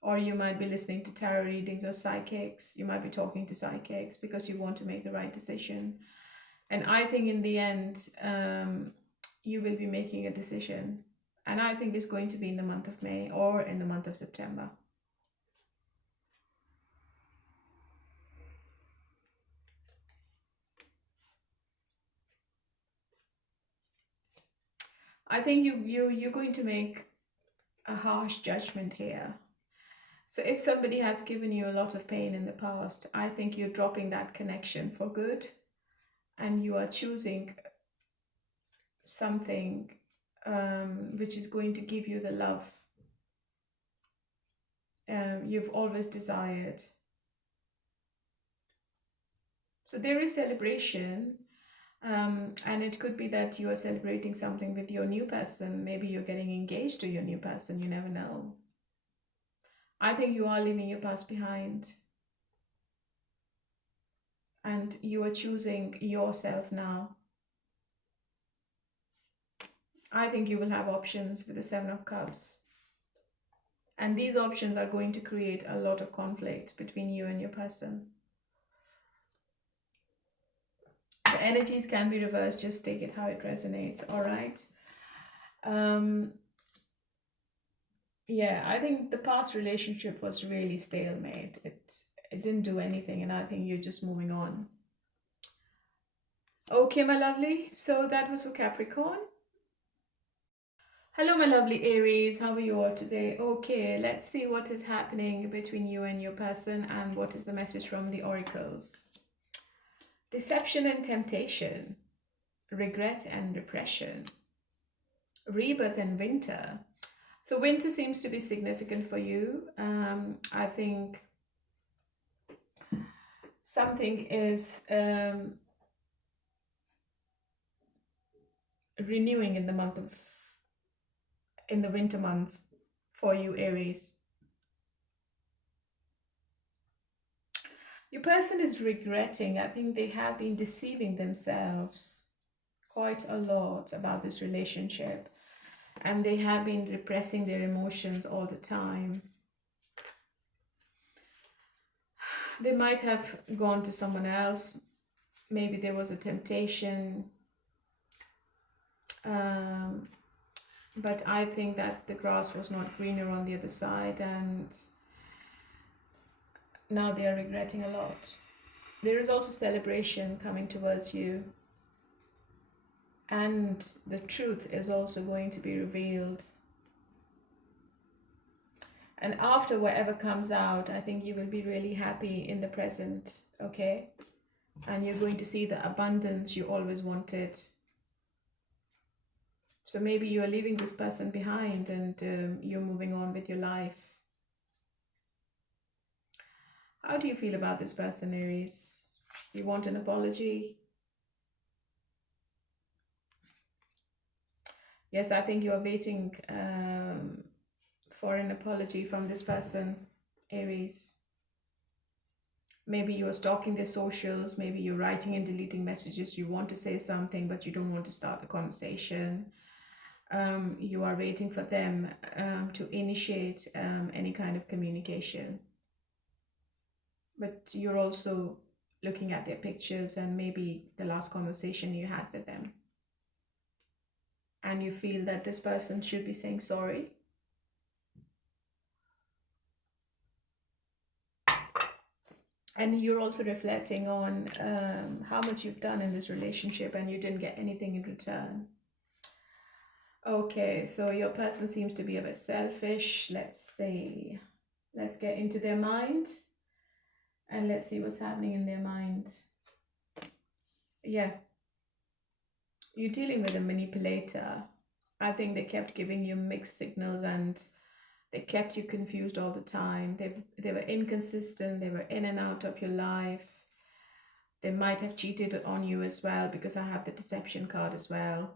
Or you might be listening to tarot readings or psychics. You might be talking to psychics because you want to make the right decision. And I think in the end, you will be making a decision. And I think it's going to be in the month of May or in the month of September. I think you're going to make a harsh judgment here. So if somebody has given you a lot of pain in the past, I think you're dropping that connection for good. And you are choosing something which is going to give you the love you've always desired. So there is celebration. And it could be that you are celebrating something with your new person. Maybe you're getting engaged to your new person. You never know. I think you are leaving your past behind. And you are choosing yourself now. I think you will have options with the Seven of Cups. And these options are going to create a lot of conflict between you and your person. The energies can be reversed, just take it how it resonates, all right? Yeah, I think the past relationship was really stalemate. It didn't do anything, and I think you're just moving on. Okay, my lovely, so that was for Capricorn. Hello, my lovely Aries, how are you all today? Okay, let's see what is happening between you and your person and what is the message from the oracles. Deception and temptation, regret and repression, rebirth and winter. So winter seems to be significant for you. I think something is renewing in the winter months for you, Aries. Your person is regretting. I think they have been deceiving themselves quite a lot about this relationship. And they have been repressing their emotions all the time. They might have gone to someone else. Maybe there was a temptation. But I think that the grass was not greener on the other side, and now they are regretting a lot. There is also celebration coming towards you. And the truth is also going to be revealed. And after whatever comes out, I think you will be really happy in the present, okay? And you're going to see the abundance you always wanted. So maybe you're leaving this person behind and you're moving on with your life. How do you feel about this person, Aries? You want an apology? Yes, I think you are waiting for an apology from this person, Aries. Maybe you are stalking their socials. Maybe you're writing and deleting messages. You want to say something, but you don't want to start the conversation. You are waiting for them to initiate any kind of communication. but you're also looking at their pictures and maybe the last conversation you had with them. And you feel that this person should be saying sorry. And you're also reflecting on how much you've done in this relationship and you didn't get anything in return. Okay, so your person seems to be a bit selfish. Let's see. Let's get into their mind and let's see what's happening in their mind. Yeah. You're dealing with a manipulator. I think they kept giving you mixed signals and they kept you confused all the time. They were inconsistent. They were in and out of your life. They might have cheated on you as well, because I have the deception card as well.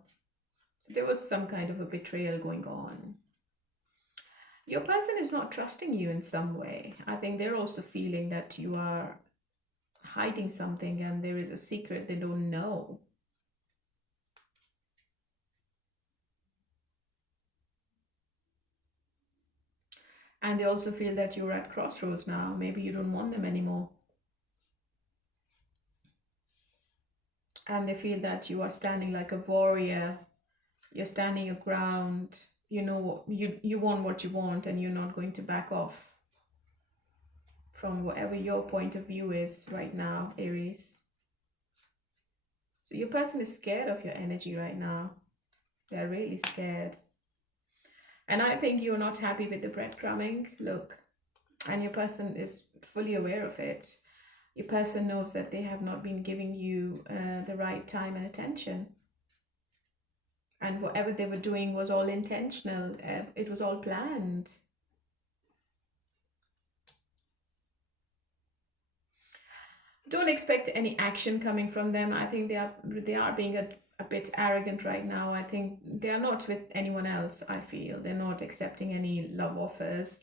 So there was some kind of a betrayal going on. Your person is not trusting you in some way. I think they're also feeling that you are hiding something and there is a secret they don't know. And they also feel that you're at crossroads now. Maybe you don't want them anymore. And they feel that you are standing like a warrior. You're standing your ground. You know, you want what you want and you're not going to back off from whatever your point of view is right now, Aries. So your person is scared of your energy right now. They're really scared. And I think you're not happy with the breadcrumbing. Look, and your person is fully aware of it. Your person knows that they have not been giving you the right time and attention. And whatever they were doing was all intentional. It was all planned. Don't expect any action coming from them. I think they are being a bit arrogant right now. I think they are not with anyone else, I feel. They're not accepting any love offers.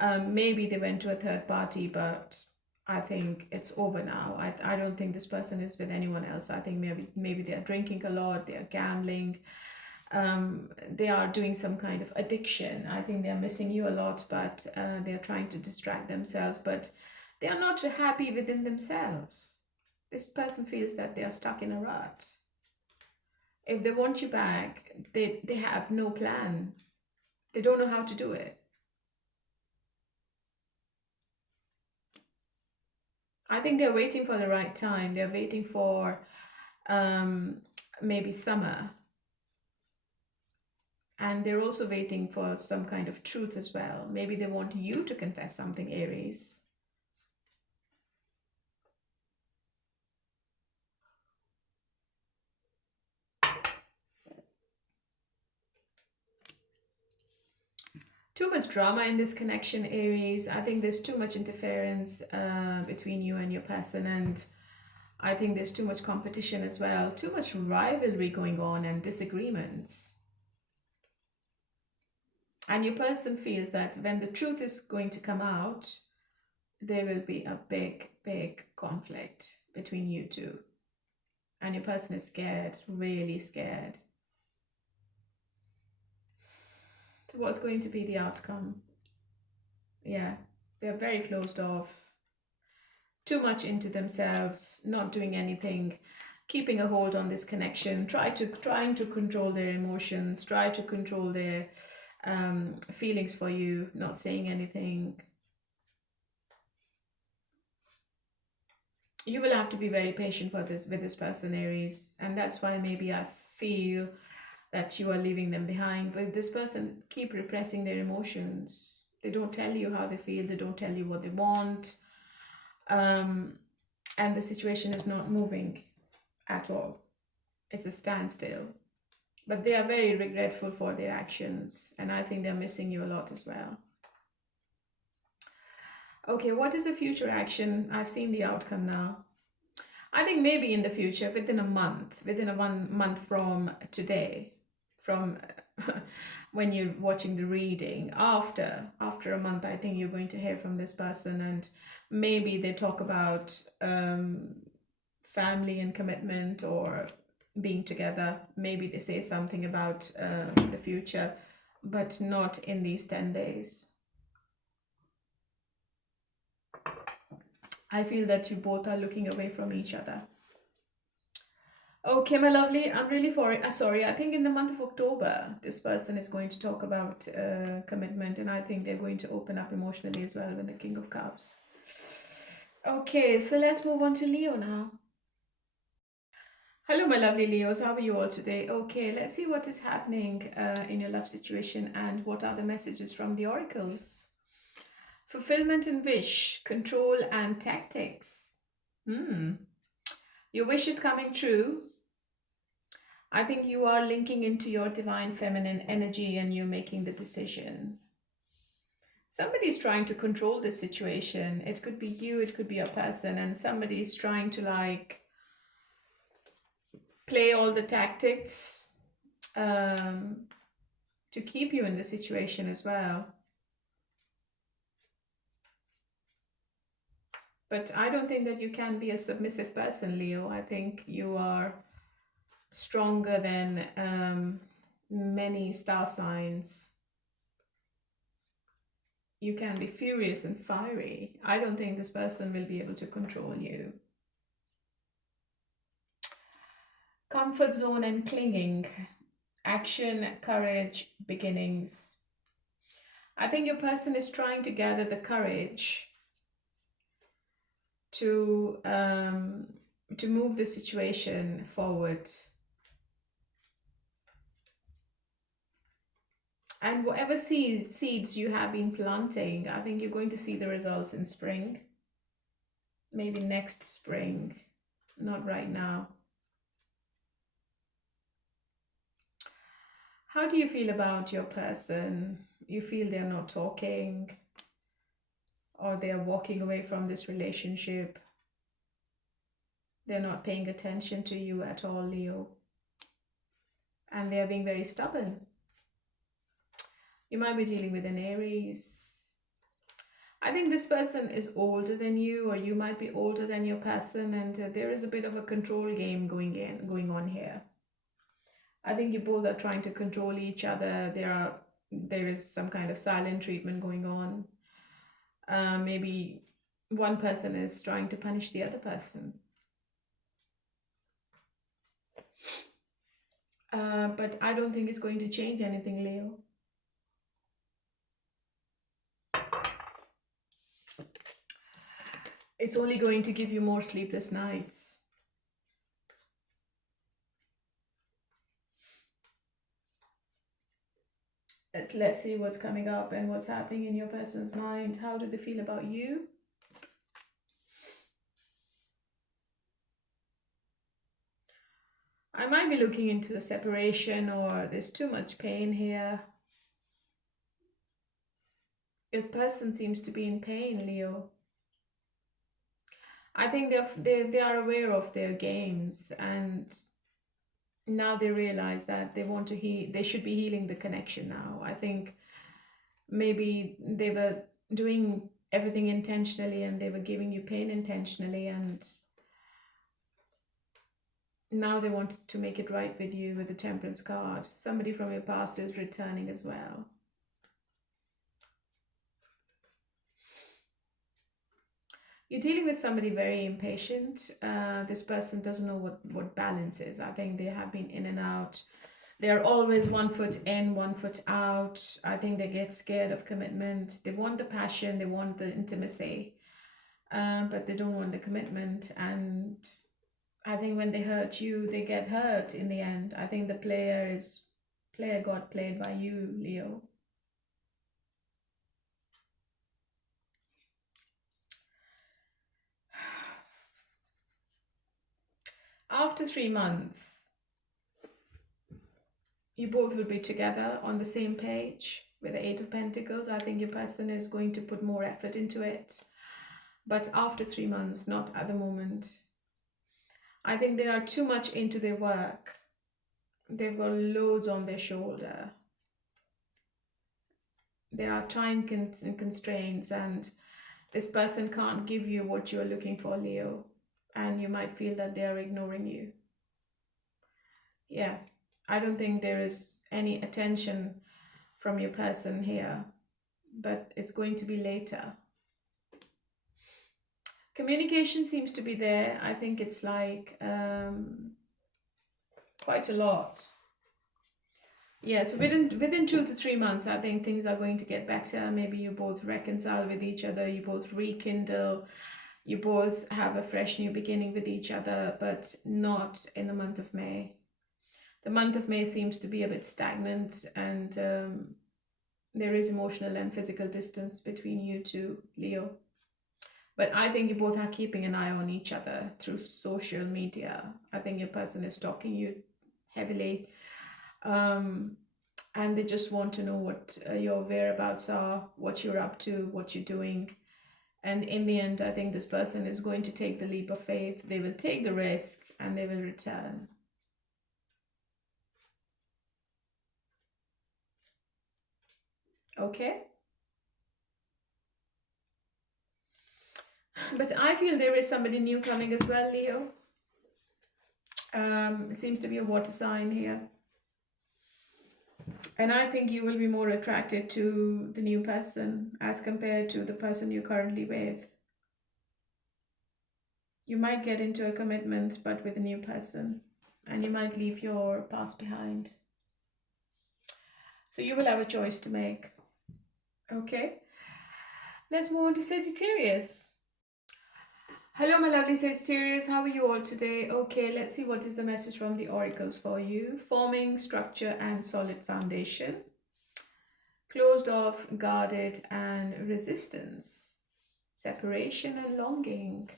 Maybe they went to a third party, but I think it's over now. I don't think this person is with anyone else. I think maybe they are drinking a lot, they are gambling, they are doing some kind of addiction. I think they are missing you a lot, but they are trying to distract themselves, but they are not happy within themselves. This person feels that they are stuck in a rut. If they want you back, they have no plan. They don't know how to do it. I think they're waiting for the right time. They're waiting for maybe summer. And they're also waiting for some kind of truth as well. Maybe they want you to confess something, Aries. Too much drama in this connection, Aries. I think there's too much interference between you and your person, and I think there's too much competition as well. Too much rivalry going on and disagreements. And your person feels that when the truth is going to come out, there will be a big, big conflict between you two. And your person is scared, really scared. So what's going to be the outcome? Yeah, they're very closed off, too much into themselves, not doing anything, keeping a hold on this connection, trying to control their emotions, try to control their feelings for you, not saying anything. You will have to be very patient with this person, Aries, and that's why maybe I feel that you are leaving them behind. But this person keep repressing their emotions. They don't tell you how they feel. They don't tell you what they want. And the situation is not moving at all. It's a standstill. But they are very regretful for their actions. And I think they're missing you a lot as well. Okay, what is the future action? I've seen the outcome now. I think maybe in the future, within a month, within a 1 month from today, from when you're watching the reading, after a month, I think you're going to hear from this person, and maybe they talk about family and commitment or being together. Maybe they say something about the future, but not in these 10 days. I feel that you both are looking away from each other. Okay, my lovely, I'm really sorry. I think in the month of October, this person is going to talk about commitment, and I think they're going to open up emotionally as well with the King of Cups. Okay, so let's move on to Leo now. Hello, my lovely Leos. How are you all today? Okay, let's see what is happening in your love situation and what are the messages from the oracles. Fulfillment and wish, control and tactics. Your wish is coming true. I think you are linking into your divine feminine energy and you're making the decision. Somebody's trying to control this situation. It could be you, it could be a person, and somebody's trying to like play all the tactics to keep you in the situation as well. But I don't think that you can be a submissive person, Leo. I think you are stronger than many star signs. You can be furious and fiery. I don't think this person will be able to control you. Comfort zone and clinging. Action, courage, beginnings. I think your person is trying to gather the courage to move the situation forward. And whatever seeds you have been planting, I think you're going to see the results in spring. Maybe next spring, not right now. How do you feel about your person? You feel they're not talking, or they're walking away from this relationship. They're not paying attention to you at all, Leo. And they're being very stubborn. You might be dealing with an Aries. I think this person is older than you, or you might be older than your person, and there is a bit of a control game going on here. I think you both are trying to control each other. There is some kind of silent treatment going on. Maybe one person is trying to punish the other person. But I don't think it's going to change anything, Leo. It's only going to give you more sleepless nights. Let's see what's coming up and what's happening in your person's mind. How do they feel about you? I might be looking into a separation, or there's too much pain here. Your person seems to be in pain, Leo. I think they are aware of their games, and now they realize that they want to heal. They should be healing the connection now. I think maybe they were doing everything intentionally and they were giving you pain intentionally, and now they want to make it right with you with the Temperance card. Somebody from your past is returning as well. You're dealing with somebody very impatient. This person doesn't know what balance is. I think they have been in and out. They're always 1 foot in, 1 foot out. I think they get scared of commitment. They want the passion, they want the intimacy, but they don't want the commitment. And I think when they hurt you, they get hurt in the end. I think the player got played by you, Leo. After 3 months, you both will be together on the same page with the 8 of Pentacles. I think your person is going to put more effort into it. But after 3 months, not at the moment. I think they are too much into their work. They've got loads on their shoulder. There are time constraints, and this person can't give you what you're looking for, Leo. And you might feel that they are ignoring you. Yeah, I don't think there is any attention from your person here, but it's going to be later. Communication seems to be there. I think it's like quite a lot. Yeah, so within 2 to 3 months, I think things are going to get better. Maybe you both reconcile with each other, you both rekindle, you both have a fresh new beginning with each other, but not in the month of May. The month of May seems to be a bit stagnant, and there is emotional and physical distance between you two, Leo. But I think you both are keeping an eye on each other through social media. I think your person is stalking you heavily. And they just want to know what your whereabouts are, what you're up to, what you're doing. And in the end, I think this person is going to take the leap of faith. They will take the risk and they will return. Okay? But I feel there is somebody new coming as well, Leo. It seems to be a water sign here. And I think you will be more attracted to the new person as compared to the person you're currently with. You might get into a commitment, but with a new person, and you might leave your past behind. So you will have a choice to make. Okay, let's move on to Sagittarius. Hello, my lovely Sagittarius. How are you all today? Okay, let's see what is the message from the oracles for you. Forming structure and solid foundation. Closed off, guarded, and resistance. Separation and longing.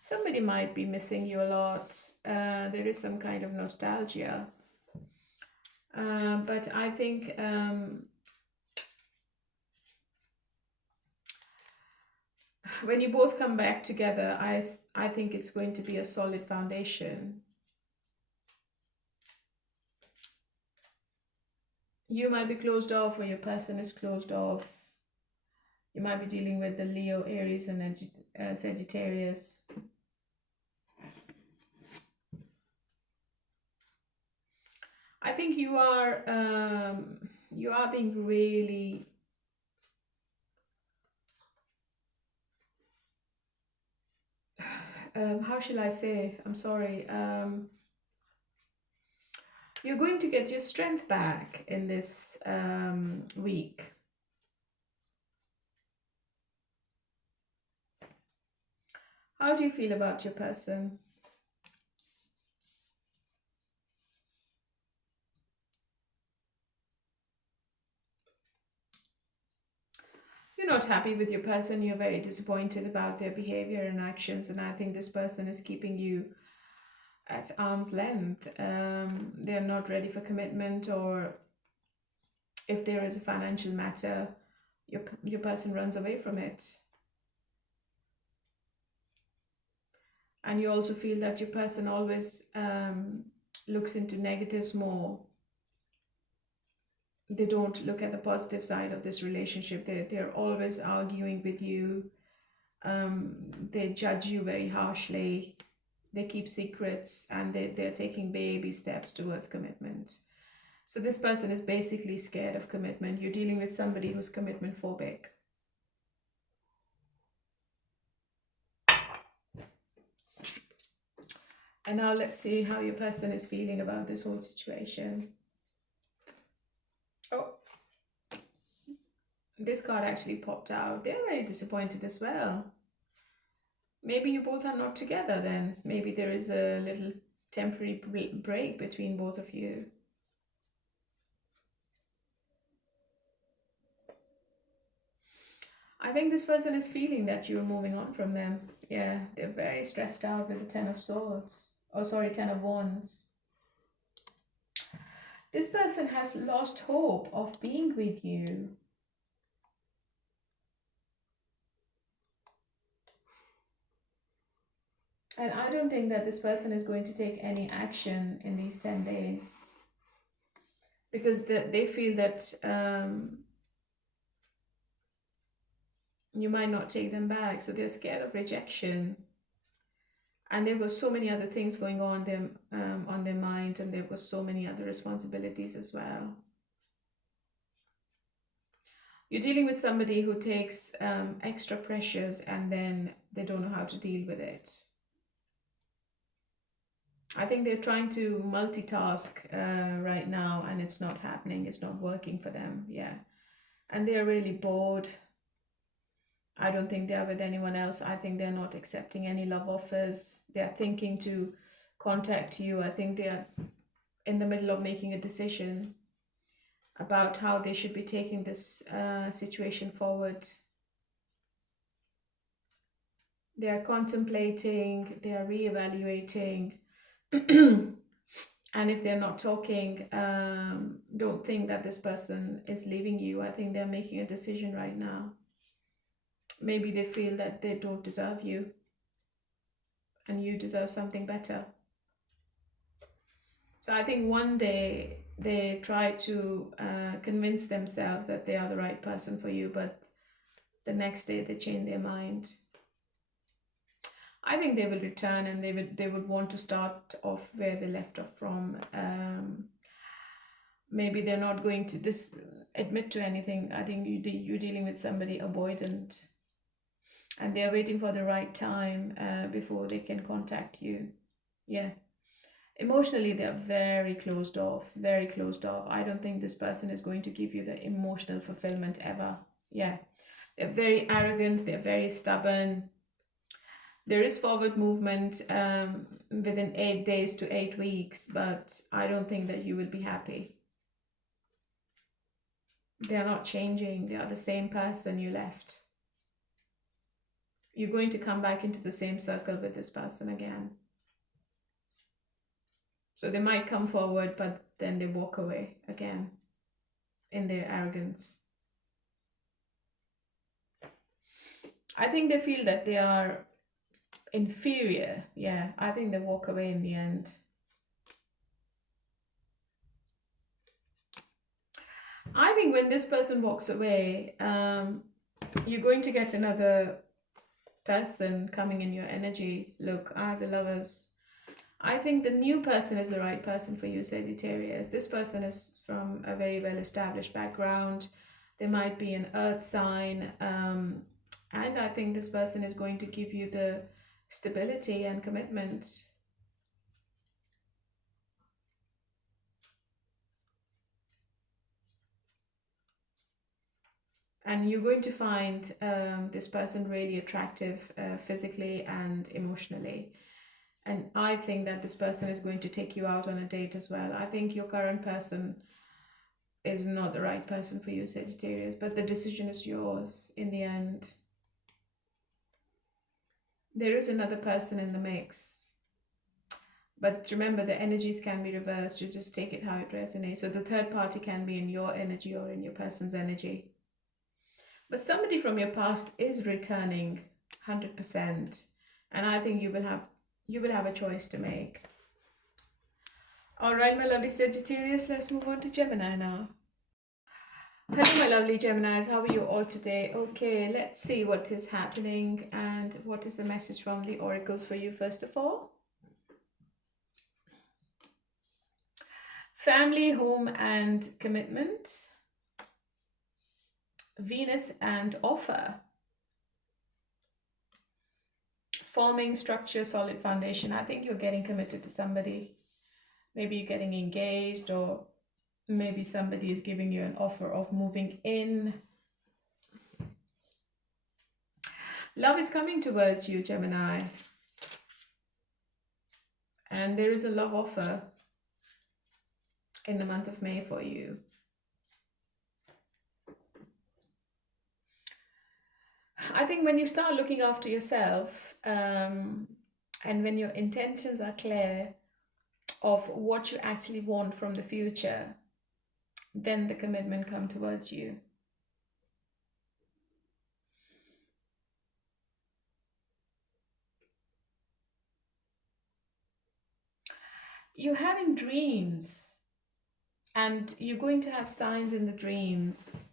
Somebody might be missing you a lot. There is some kind of nostalgia. But I think when you both come back together, I think it's going to be a solid foundation. You might be closed off, or your person is closed off. You might be dealing with the Leo, Aries, and Sagittarius. I think you are being really how shall I say? I'm sorry. You're going to get your strength back in this week. How do you feel about your person? You're not happy with your person. You're very disappointed about their behavior and actions, and I think this person is keeping you at arm's length. They're not ready for commitment, or if there is a financial matter, your person runs away from it. And you also feel that your person always looks into negatives more. They don't look at the positive side of this relationship. They're always arguing with you. They judge you very harshly. They keep secrets, and they're taking baby steps towards commitment. So this person is basically scared of commitment. You're dealing with somebody who's commitment phobic. And now let's see how your person is feeling about this whole situation. Oh, this card actually popped out. They're very disappointed as well. Maybe you both are not together then. Maybe there is a little temporary break between both of you. I think this person is feeling that you're moving on from them. Yeah, they're very stressed out with the 10 of Swords. Oh, sorry, 10 of Wands. This person has lost hope of being with you. And I don't think that this person is going to take any action in these 10 days. Because they feel that you might not take them back. So they're scared of rejection. And there were so many other things going on their mind, and there were so many other responsibilities as well. You're dealing with somebody who takes extra pressures and then they don't know how to deal with it. I think they're trying to multitask right now, and it's not happening. It's not working for them. Yeah. And they're really bored. I don't think they're with anyone else. I think they're not accepting any love offers. They're thinking to contact you. I think they're in the middle of making a decision about how they should be taking this situation forward. They are contemplating, they are reevaluating. And if they're not talking, don't think that this person is leaving you. I think they're making a decision right now. Maybe they feel that they don't deserve you and you deserve something better. So I think one day they try to convince themselves that they are the right person for you, but the next day they change their mind. I think they will return, and they would want to start off where they left off from. Maybe they're not going to admit to anything. I think you're dealing with somebody avoidant, and they're waiting for the right time before they can contact you. Yeah. Emotionally, they're very closed off, very closed off. I don't think this person is going to give you the emotional fulfillment ever. Yeah. They're very arrogant. They're very stubborn. There is forward movement within 8 days to 8 weeks, but I don't think that you will be happy. They are not changing. They are the same person you left. You're going to come back into the same circle with this person again. So they might come forward, but then they walk away again in their arrogance. I think they feel that they are inferior. Yeah, I think they walk away in the end. I think when this person walks away, you're going to get another person coming in your energy. Look, the Lovers. I think the new person is the right person for you, Sagittarius. This person is from a very well-established background. They might be an earth sign. And I think this person is going to give you the stability and commitment. And you're going to find this person really attractive physically and emotionally. And I think that this person is going to take you out on a date as well. I think your current person is not the right person for you, Sagittarius, but the decision is yours in the end. There is another person in the mix. But remember, the energies can be reversed. You just take it how it resonates. So the third party can be in your energy or in your person's energy. But somebody from your past is returning 100%. And I think you will have a choice to make. All right, my lovely Sagittarius, let's move on to Gemini now. Hello, my lovely Geminis. How are you all today? Okay, let's see what is happening and what is the message from the oracles for you, first of all. Family, home, and commitment. Venus and offer. Forming structure, solid foundation. I think you're getting committed to somebody. Maybe you're getting engaged, or maybe somebody is giving you an offer of moving in. Love is coming towards you, Gemini. And there is a love offer in the month of May for you. I think when you start looking after yourself, and when your intentions are clear of what you actually want from the future, then the commitment comes towards you. You're having dreams, and you're going to have signs in the dreams.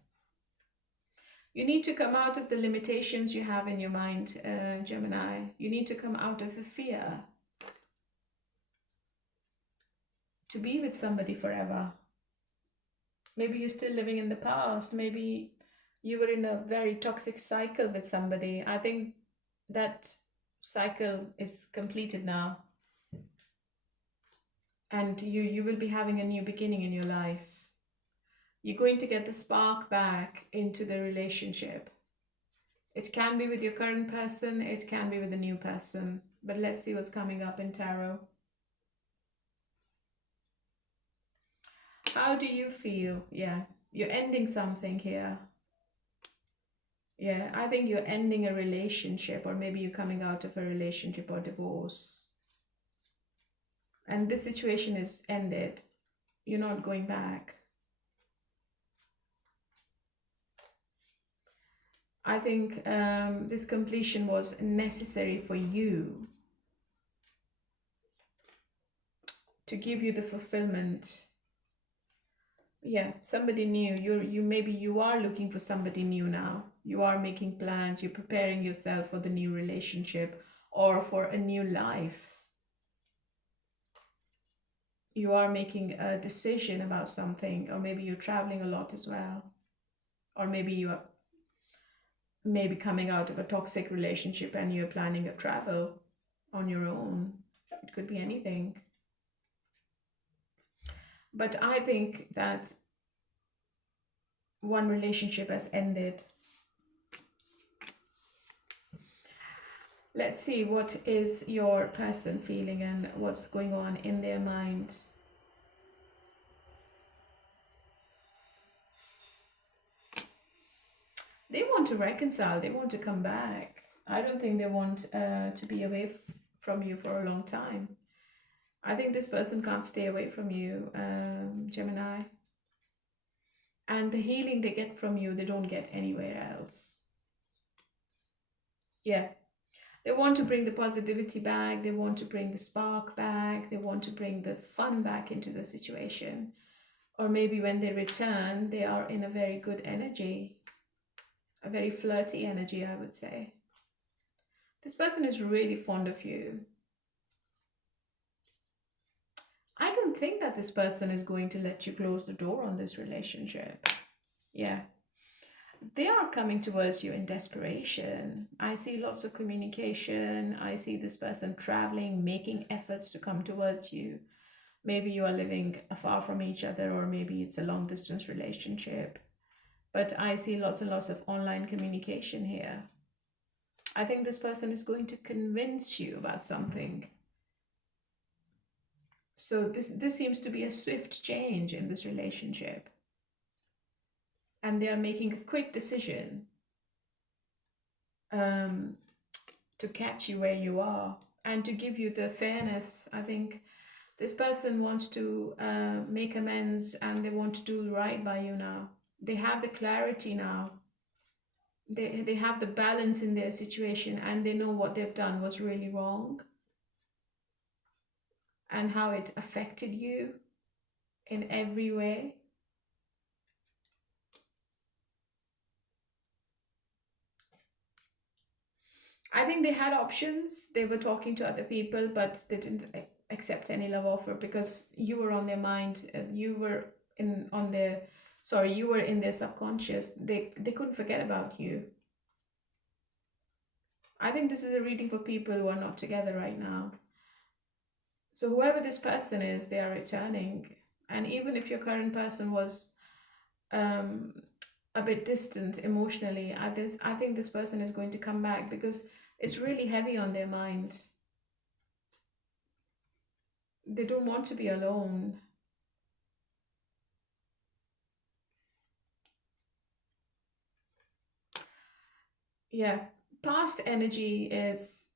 You need to come out of the limitations you have in your mind, Gemini. You need to come out of the fear to be with somebody forever. Maybe you're still living in the past. Maybe You were in a very toxic cycle with somebody. I think that cycle is completed now, and you will be having a new beginning in your life. You're going to get the spark back into the relationship. It can be with your current person, it can be with a new person, but let's see what's coming up in tarot. How do you feel? Yeah, you're ending something here. Yeah, I think you're ending a relationship, or maybe you're coming out of a relationship or divorce. And this situation is ended. You're not going back. I think this completion was necessary for you to give you the fulfillment. Yeah, somebody new. You maybe you are looking for somebody new now. You are making plans, you're preparing yourself for the new relationship or for a new life. You are making a decision about something, or maybe you're traveling a lot as well. Or maybe you are maybe coming out of a toxic relationship and you're planning a travel on your own. It could be anything. But I think that one relationship has ended. Let's see what is your person feeling and what's going on in their mind. They want to reconcile. They want to come back. I don't think they want to be away from you for a long time. I think this person can't stay away from you, Gemini. And the healing they get from you, they don't get anywhere else. Yeah. They want to bring the positivity back. They want to bring the spark back. They want to bring the fun back into the situation. Or maybe when they return, they are in a very good energy. A very flirty energy, I would say. This person is really fond of you. I don't think that this person is going to let you close the door on this relationship. Yeah. They are coming towards you in desperation. I see lots of communication. I see this person traveling, making efforts to come towards you. Maybe you are living far from each other, or maybe it's a long distance relationship. But I see lots and lots of online communication here. I think this person is going to convince you about something. So this seems to be a swift change in this relationship. And they are making a quick decision to catch you where you are and to give you the fairness. I think this person wants to make amends, and they want to do right by you now. They have the clarity now. They have the balance in their situation, and they know what they've done was really wrong and how it affected you in every way. I think they had options. They were talking to other people, but they didn't accept any love offer because you were on their mind. You were you were in their subconscious. They couldn't forget about you. I think this is a reading for people who are not together right now. So whoever this person is, they are returning. And even if your current person was a bit distant emotionally, I think this person is going to come back because it's really heavy on their mind. They don't want to be alone. Yeah, past energy is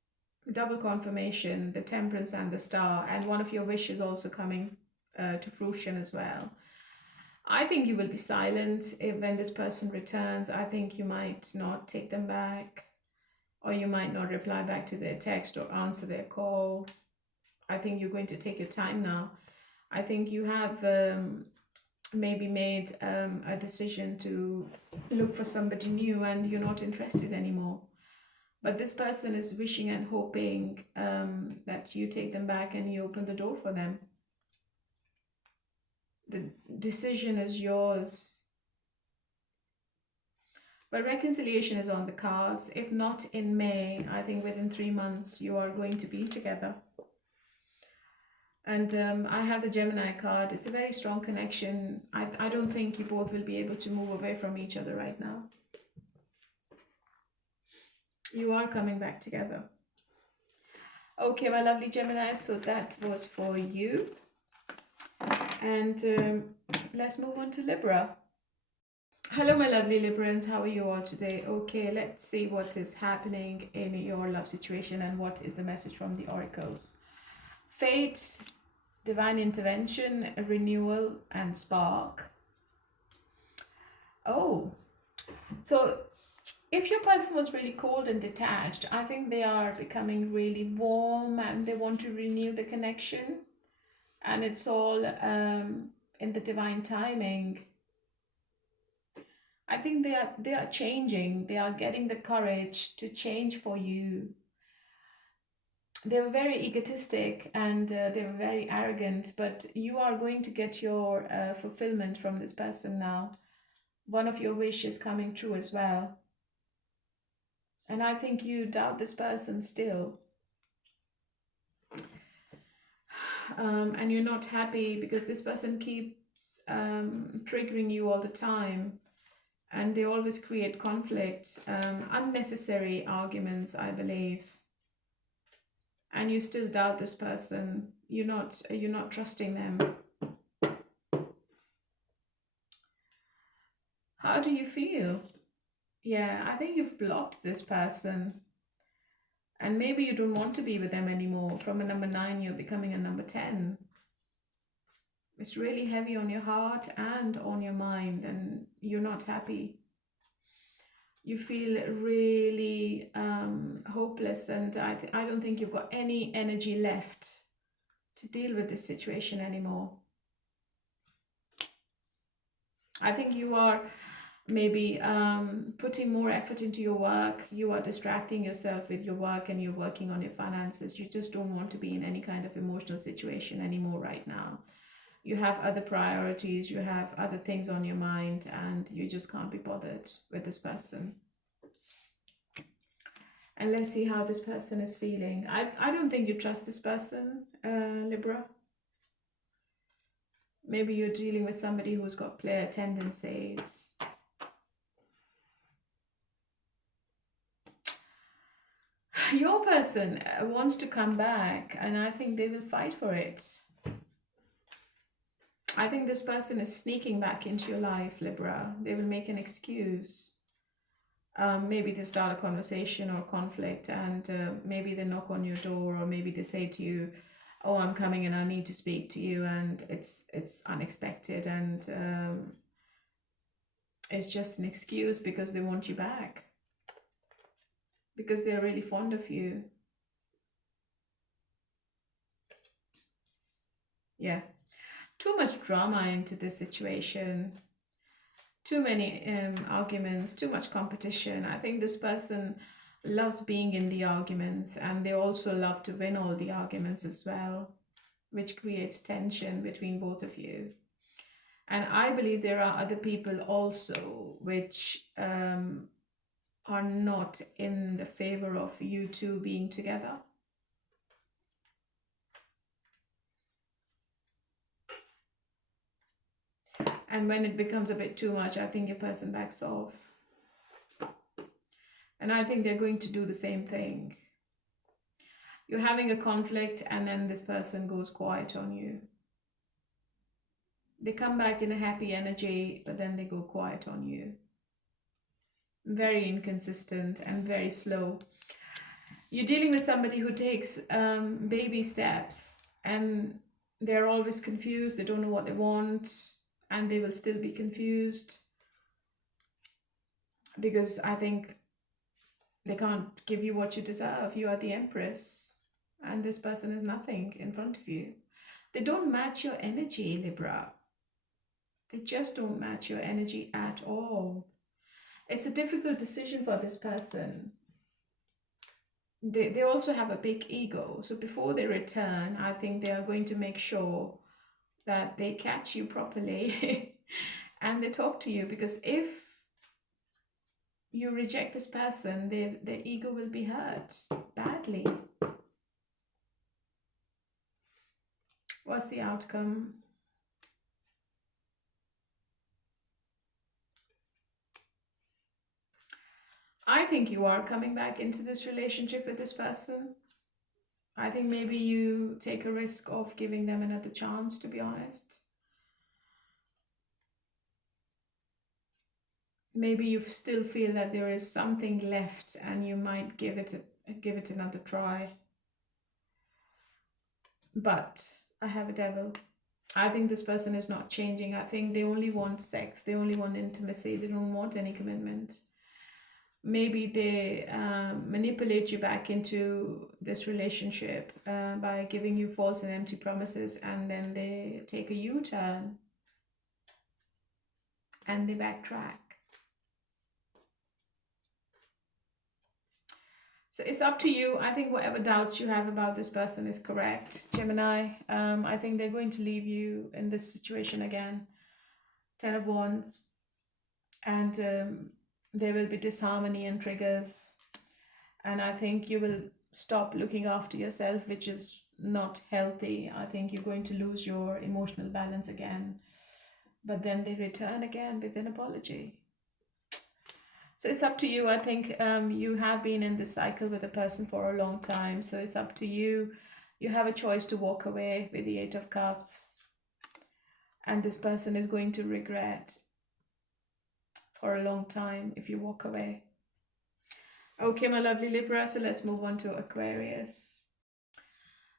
double confirmation, the Temperance and the Star, and one of your wishes also coming to fruition as well. I think you will be silent when this person returns. I think you might not take them back, or you might not reply back to their text or answer their call. I think you're going to take your time now. I think you have maybe made a decision to look for somebody new and you're not interested anymore. But this person is wishing and hoping that you take them back and you open the door for them. The decision is yours. But reconciliation is on the cards. If not in May, I think within 3 months you are going to be together. And I have the Gemini card. It's a very strong connection. I don't think you both will be able to move away from each other right now. You are coming back together. Okay, my lovely Gemini, so that was for you. And let's move on to Libra. Hello, my lovely Librans. How are you all today? Okay, let's see what is happening in your love situation and what is the message from the oracles. Fate, divine intervention, renewal, and spark. Oh, so if your person was really cold and detached, I think they are becoming really warm and they want to renew the connection. And it's all in the divine timing. I think they are changing. They are getting the courage to change for you. They were very egotistic and they were very arrogant, but you are going to get your fulfillment from this person now. One of your wishes coming true as well. And I think you doubt this person still. And you're not happy because this person keeps triggering you all the time. And they always create conflict, unnecessary arguments, I believe. And you still doubt this person. You're not trusting them. How do you feel? Yeah, I think you've blocked this person. And maybe you don't want to be with them anymore. From a number 9, you're becoming a number 10. It's really heavy on your heart and on your mind, and you're not happy. You feel really hopeless, and I don't think you've got any energy left to deal with this situation anymore. I think you are maybe putting more effort into your work. You are distracting yourself with your work and you're working on your finances. You just don't want to be in any kind of emotional situation anymore right now. You have other priorities, you have other things on your mind, and you just can't be bothered with this person. And let's see how this person is feeling. I don't think you trust this person, Libra. Maybe you're dealing with somebody who's got player tendencies. Your person wants to come back, and I think they will fight for it. I think this person is sneaking back into your life, Libra. They will make an excuse. Maybe they start a conversation or conflict, and maybe they knock on your door, or maybe they say to you, oh, I'm coming and I need to speak to you, and it's unexpected, and it's just an excuse because they want you back. Because they're really fond of you. Yeah. Too much drama into this situation. Too many arguments, too much competition. I think this person loves being in the arguments, and they also love to win all the arguments as well, which creates tension between both of you. And I believe there are other people also which are not in the favor of you two being together. And when it becomes a bit too much, I think your person backs off. And I think they're going to do the same thing. You're having a conflict, and then this person goes quiet on you. They come back in a happy energy, but then they go quiet on you. Very inconsistent and very slow. You're dealing with somebody who takes baby steps, and they're always confused. They don't know what they want, and they will still be confused because I think they can't give you what you deserve. You are the Empress, and this person is nothing in front of you. They don't match your energy, Libra. They just don't match your energy at all. It's a difficult decision for this person. They also have a big ego. So before they return, I think they are going to make sure that they catch you properly and they talk to you. Because if you reject this person, their ego will be hurt badly. What's the outcome? I think you are coming back into this relationship with this person. I think maybe you take a risk of giving them another chance, to be honest. Maybe you still feel that there is something left and you might give it another try. But I have a devil. I think this person is not changing. I think they only want sex. They only want intimacy. They don't want any commitment. Maybe they manipulate you back into this relationship by giving you false and empty promises, and then they take a U-turn and they backtrack. So it's up to you. I think whatever doubts you have about this person is correct, Gemini. I think they're going to leave you in this situation again. 10 of Wands. And there will be disharmony and triggers. And I think you will stop looking after yourself, which is not healthy. I think you're going to lose your emotional balance again. But then they return again with an apology. So it's up to you. I think you have been in this cycle with a person for a long time. So it's up to you. You have a choice to walk away with the 8 of Cups. And this person is going to regret for a long time if you walk away. Okay, my lovely Libra. So let's move on to Aquarius.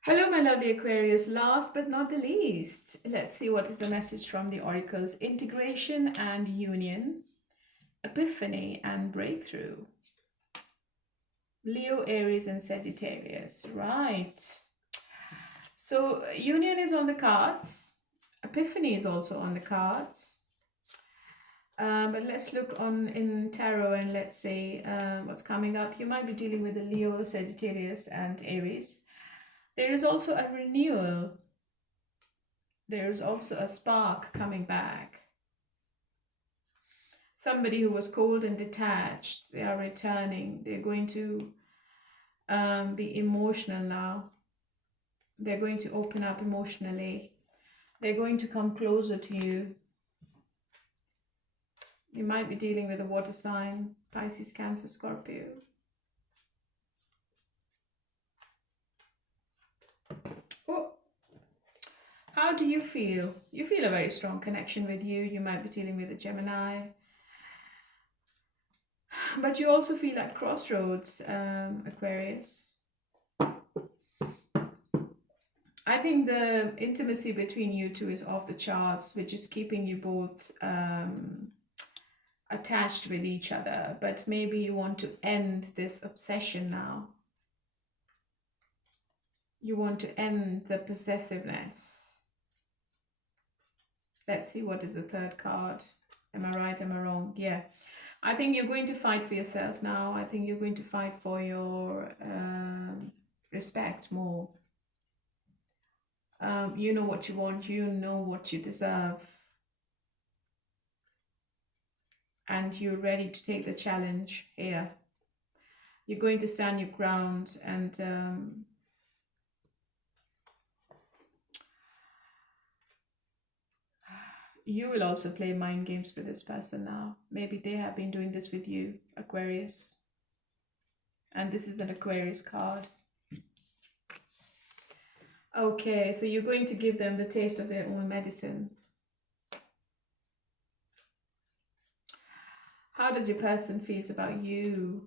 Hello, my lovely Aquarius. Last but not the least, let's see what is the message from the oracles. Integration and union. Epiphany and breakthrough. Leo, Aries, and Sagittarius. Right. So union is on the cards. Epiphany is also on the cards. But let's look in tarot and let's see what's coming up. You might be dealing with the Leo, Sagittarius, and Aries. There is also a renewal. There is also a spark coming back. Somebody who was cold and detached, they are returning. They're going to be emotional now. They're going to open up emotionally. They're going to come closer to you. You might be dealing with a water sign, Pisces, Cancer, Scorpio. Oh, how do you feel? You feel a very strong connection with you. You might be dealing with a Gemini. But you also feel at crossroads, Aquarius. I think the intimacy between you two is off the charts, which is keeping you both attached with each other. But maybe you want to end this obsession now. You want to end the possessiveness. Let's see what is the third card. Am I right? Am I wrong? Yeah. I think you're going to fight for yourself now. I think you're going to fight for your respect more. You know what you want. You know what you deserve. And you're ready to take the challenge here. You're going to stand your ground and you will also play mind games with this person now. Maybe they have been doing this with you, Aquarius. And this is an Aquarius card. Okay, so you're going to give them the taste of their own medicine. How does your person feel about you?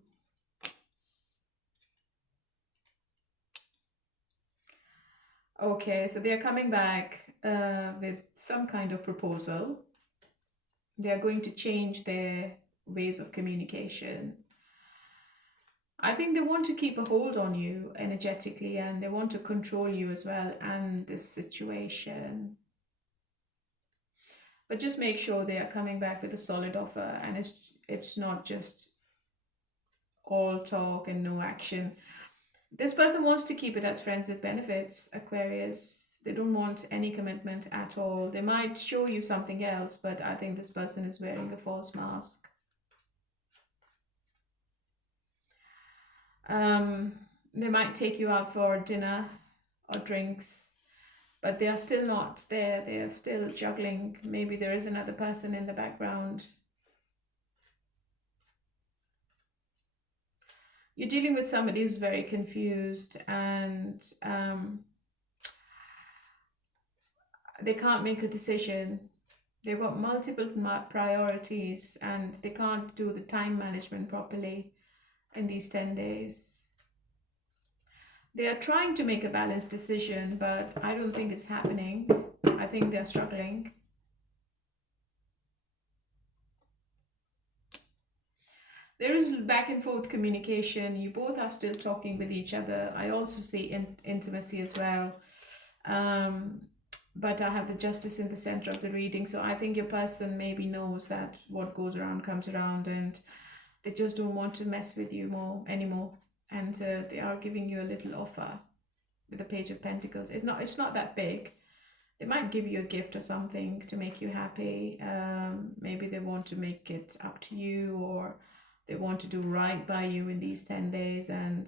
Okay, so they're coming back with some kind of proposal. They're going to change their ways of communication. I think they want to keep a hold on you energetically, and they want to control you as well and this situation. But just make sure they are coming back with a solid offer, and it's not just all talk and no action. This person wants to keep it as friends with benefits, Aquarius. They don't want any commitment at all. They might show you something else, but I think this person is wearing a false mask. They might take you out for dinner or drinks, but they are still not there. They are still juggling. Maybe there is another person in the background. You're dealing with somebody who's very confused, and they can't make a decision. They've got multiple priorities, and they can't do the time management properly in these 10 days. They are trying to make a balanced decision, but I don't think it's happening. I think they're struggling. There is back and forth communication. You both are still talking with each other. I also see intimacy as well. But I have the Justice in the center of the reading. So I think your person maybe knows that what goes around comes around, and they just don't want to mess with you anymore. And they are giving you a little offer with the Page of Pentacles. It's not that big. They might give you a gift or something to make you happy. Maybe they want to make it up to you, or they want to do right by you in these 10 days, and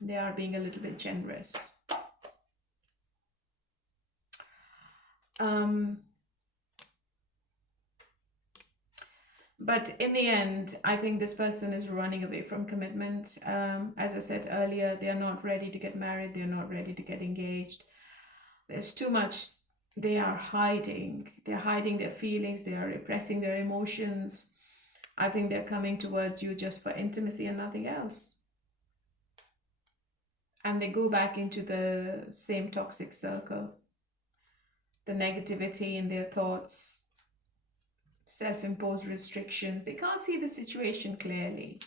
they are being a little bit generous. But in the end, I think this person is running away from commitment. As I said earlier, they are not ready to get married. They're not ready to get engaged. There's too much. They are hiding. They're hiding their feelings. They are repressing their emotions. I think they're coming towards you just for intimacy and nothing else. And they go back into the same toxic circle. The negativity in their thoughts, self-imposed restrictions. They can't see the situation clearly.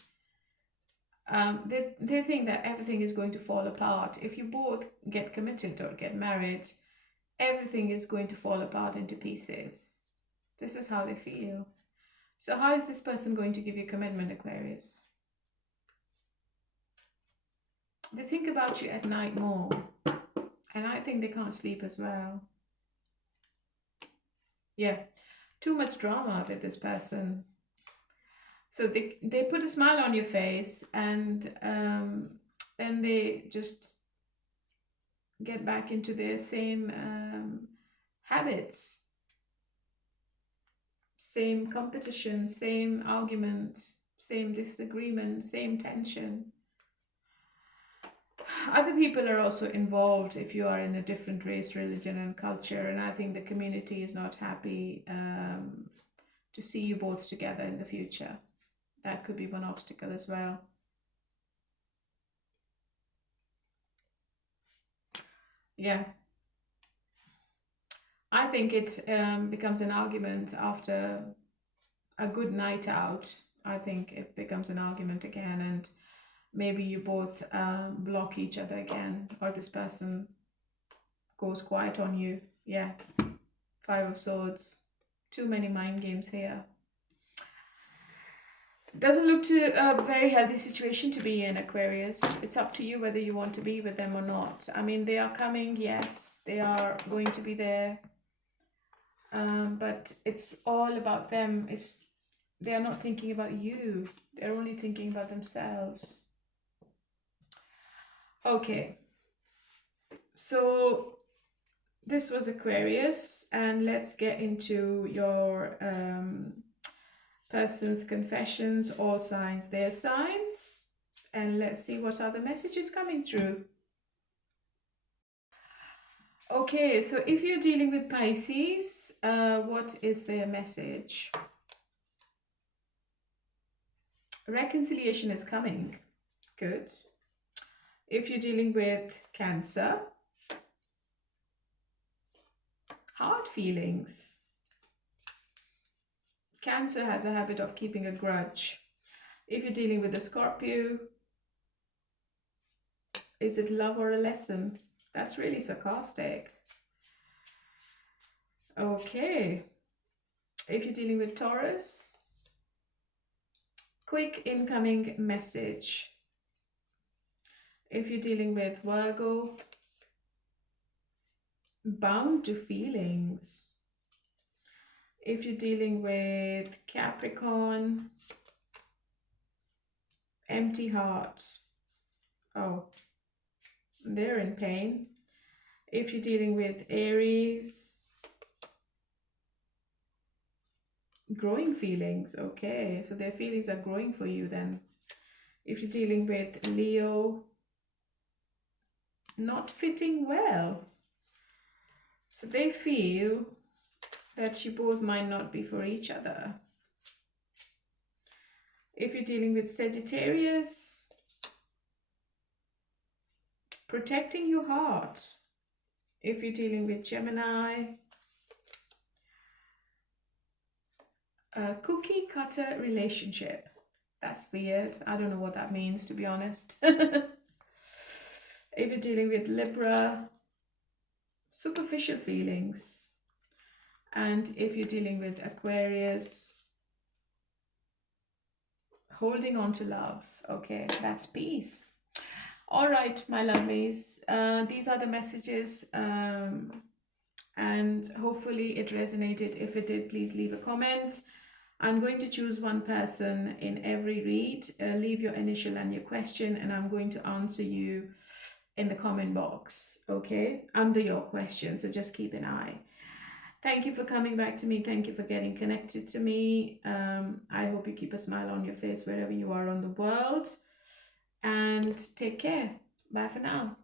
They think that everything is going to fall apart. If you both get committed or get married, everything is going to fall apart into pieces. This is how they feel. So how is this person going to give you commitment, Aquarius? They think about you at night more. And I think they can't sleep as well. Yeah, too much drama with this person. So they put a smile on your face, and then they just get back into their same habits. Same competition, same argument, same disagreement, same tension. Other people are also involved if you are in a different race, religion, and culture, and I think the community is not happy to see you both together in the future. That could be one obstacle as well. Yeah. I think it becomes an argument after a good night out. I think it becomes an argument again, and maybe you both block each other again, or this person goes quiet on you. Yeah, 5 of Swords. Too many mind games here. Doesn't look to a very healthy situation to be in, Aquarius. It's up to you whether you want to be with them or not. I mean, they are coming, yes, they are going to be there. But it's all about them. They are not thinking about you. They're only thinking about themselves. Okay. So this was Aquarius, and let's get into your person's confessions, all signs, their signs, and let's see what are the messages coming through. Okay, so if you're dealing with Pisces, what is their message? Reconciliation is coming. Good. If you're dealing with Cancer, hard feelings. Cancer has a habit of keeping a grudge. If you're dealing with a Scorpio, is it love or a lesson? That's really sarcastic. Okay. If you're dealing with Taurus, quick incoming message. If you're dealing with Virgo, bound to feelings. If you're dealing with Capricorn, empty heart. Oh, they're in pain. If you're dealing with Aries, growing feelings. Okay, so their feelings are growing for you then. If you're dealing with Leo, not fitting well. So they feel that you both might not be for each other. If you're dealing with Sagittarius, protecting your heart. If you're dealing with Gemini, a cookie cutter relationship. That's weird. I don't know what that means, to be honest. If you're dealing with Libra, superficial feelings. And if you're dealing with Aquarius, holding on to love. Okay, that's peace. All right, my lovelies. These are the messages. And hopefully it resonated. If it did, please leave a comment. I'm going to choose one person in every read. Leave your initial and your question, and I'm going to answer you in the comment box, okay, under your question. So just keep an eye. Thank you for coming back to me. Thank you for getting connected to me. I hope you keep a smile on your face wherever you are on the world. And take care. Bye for now.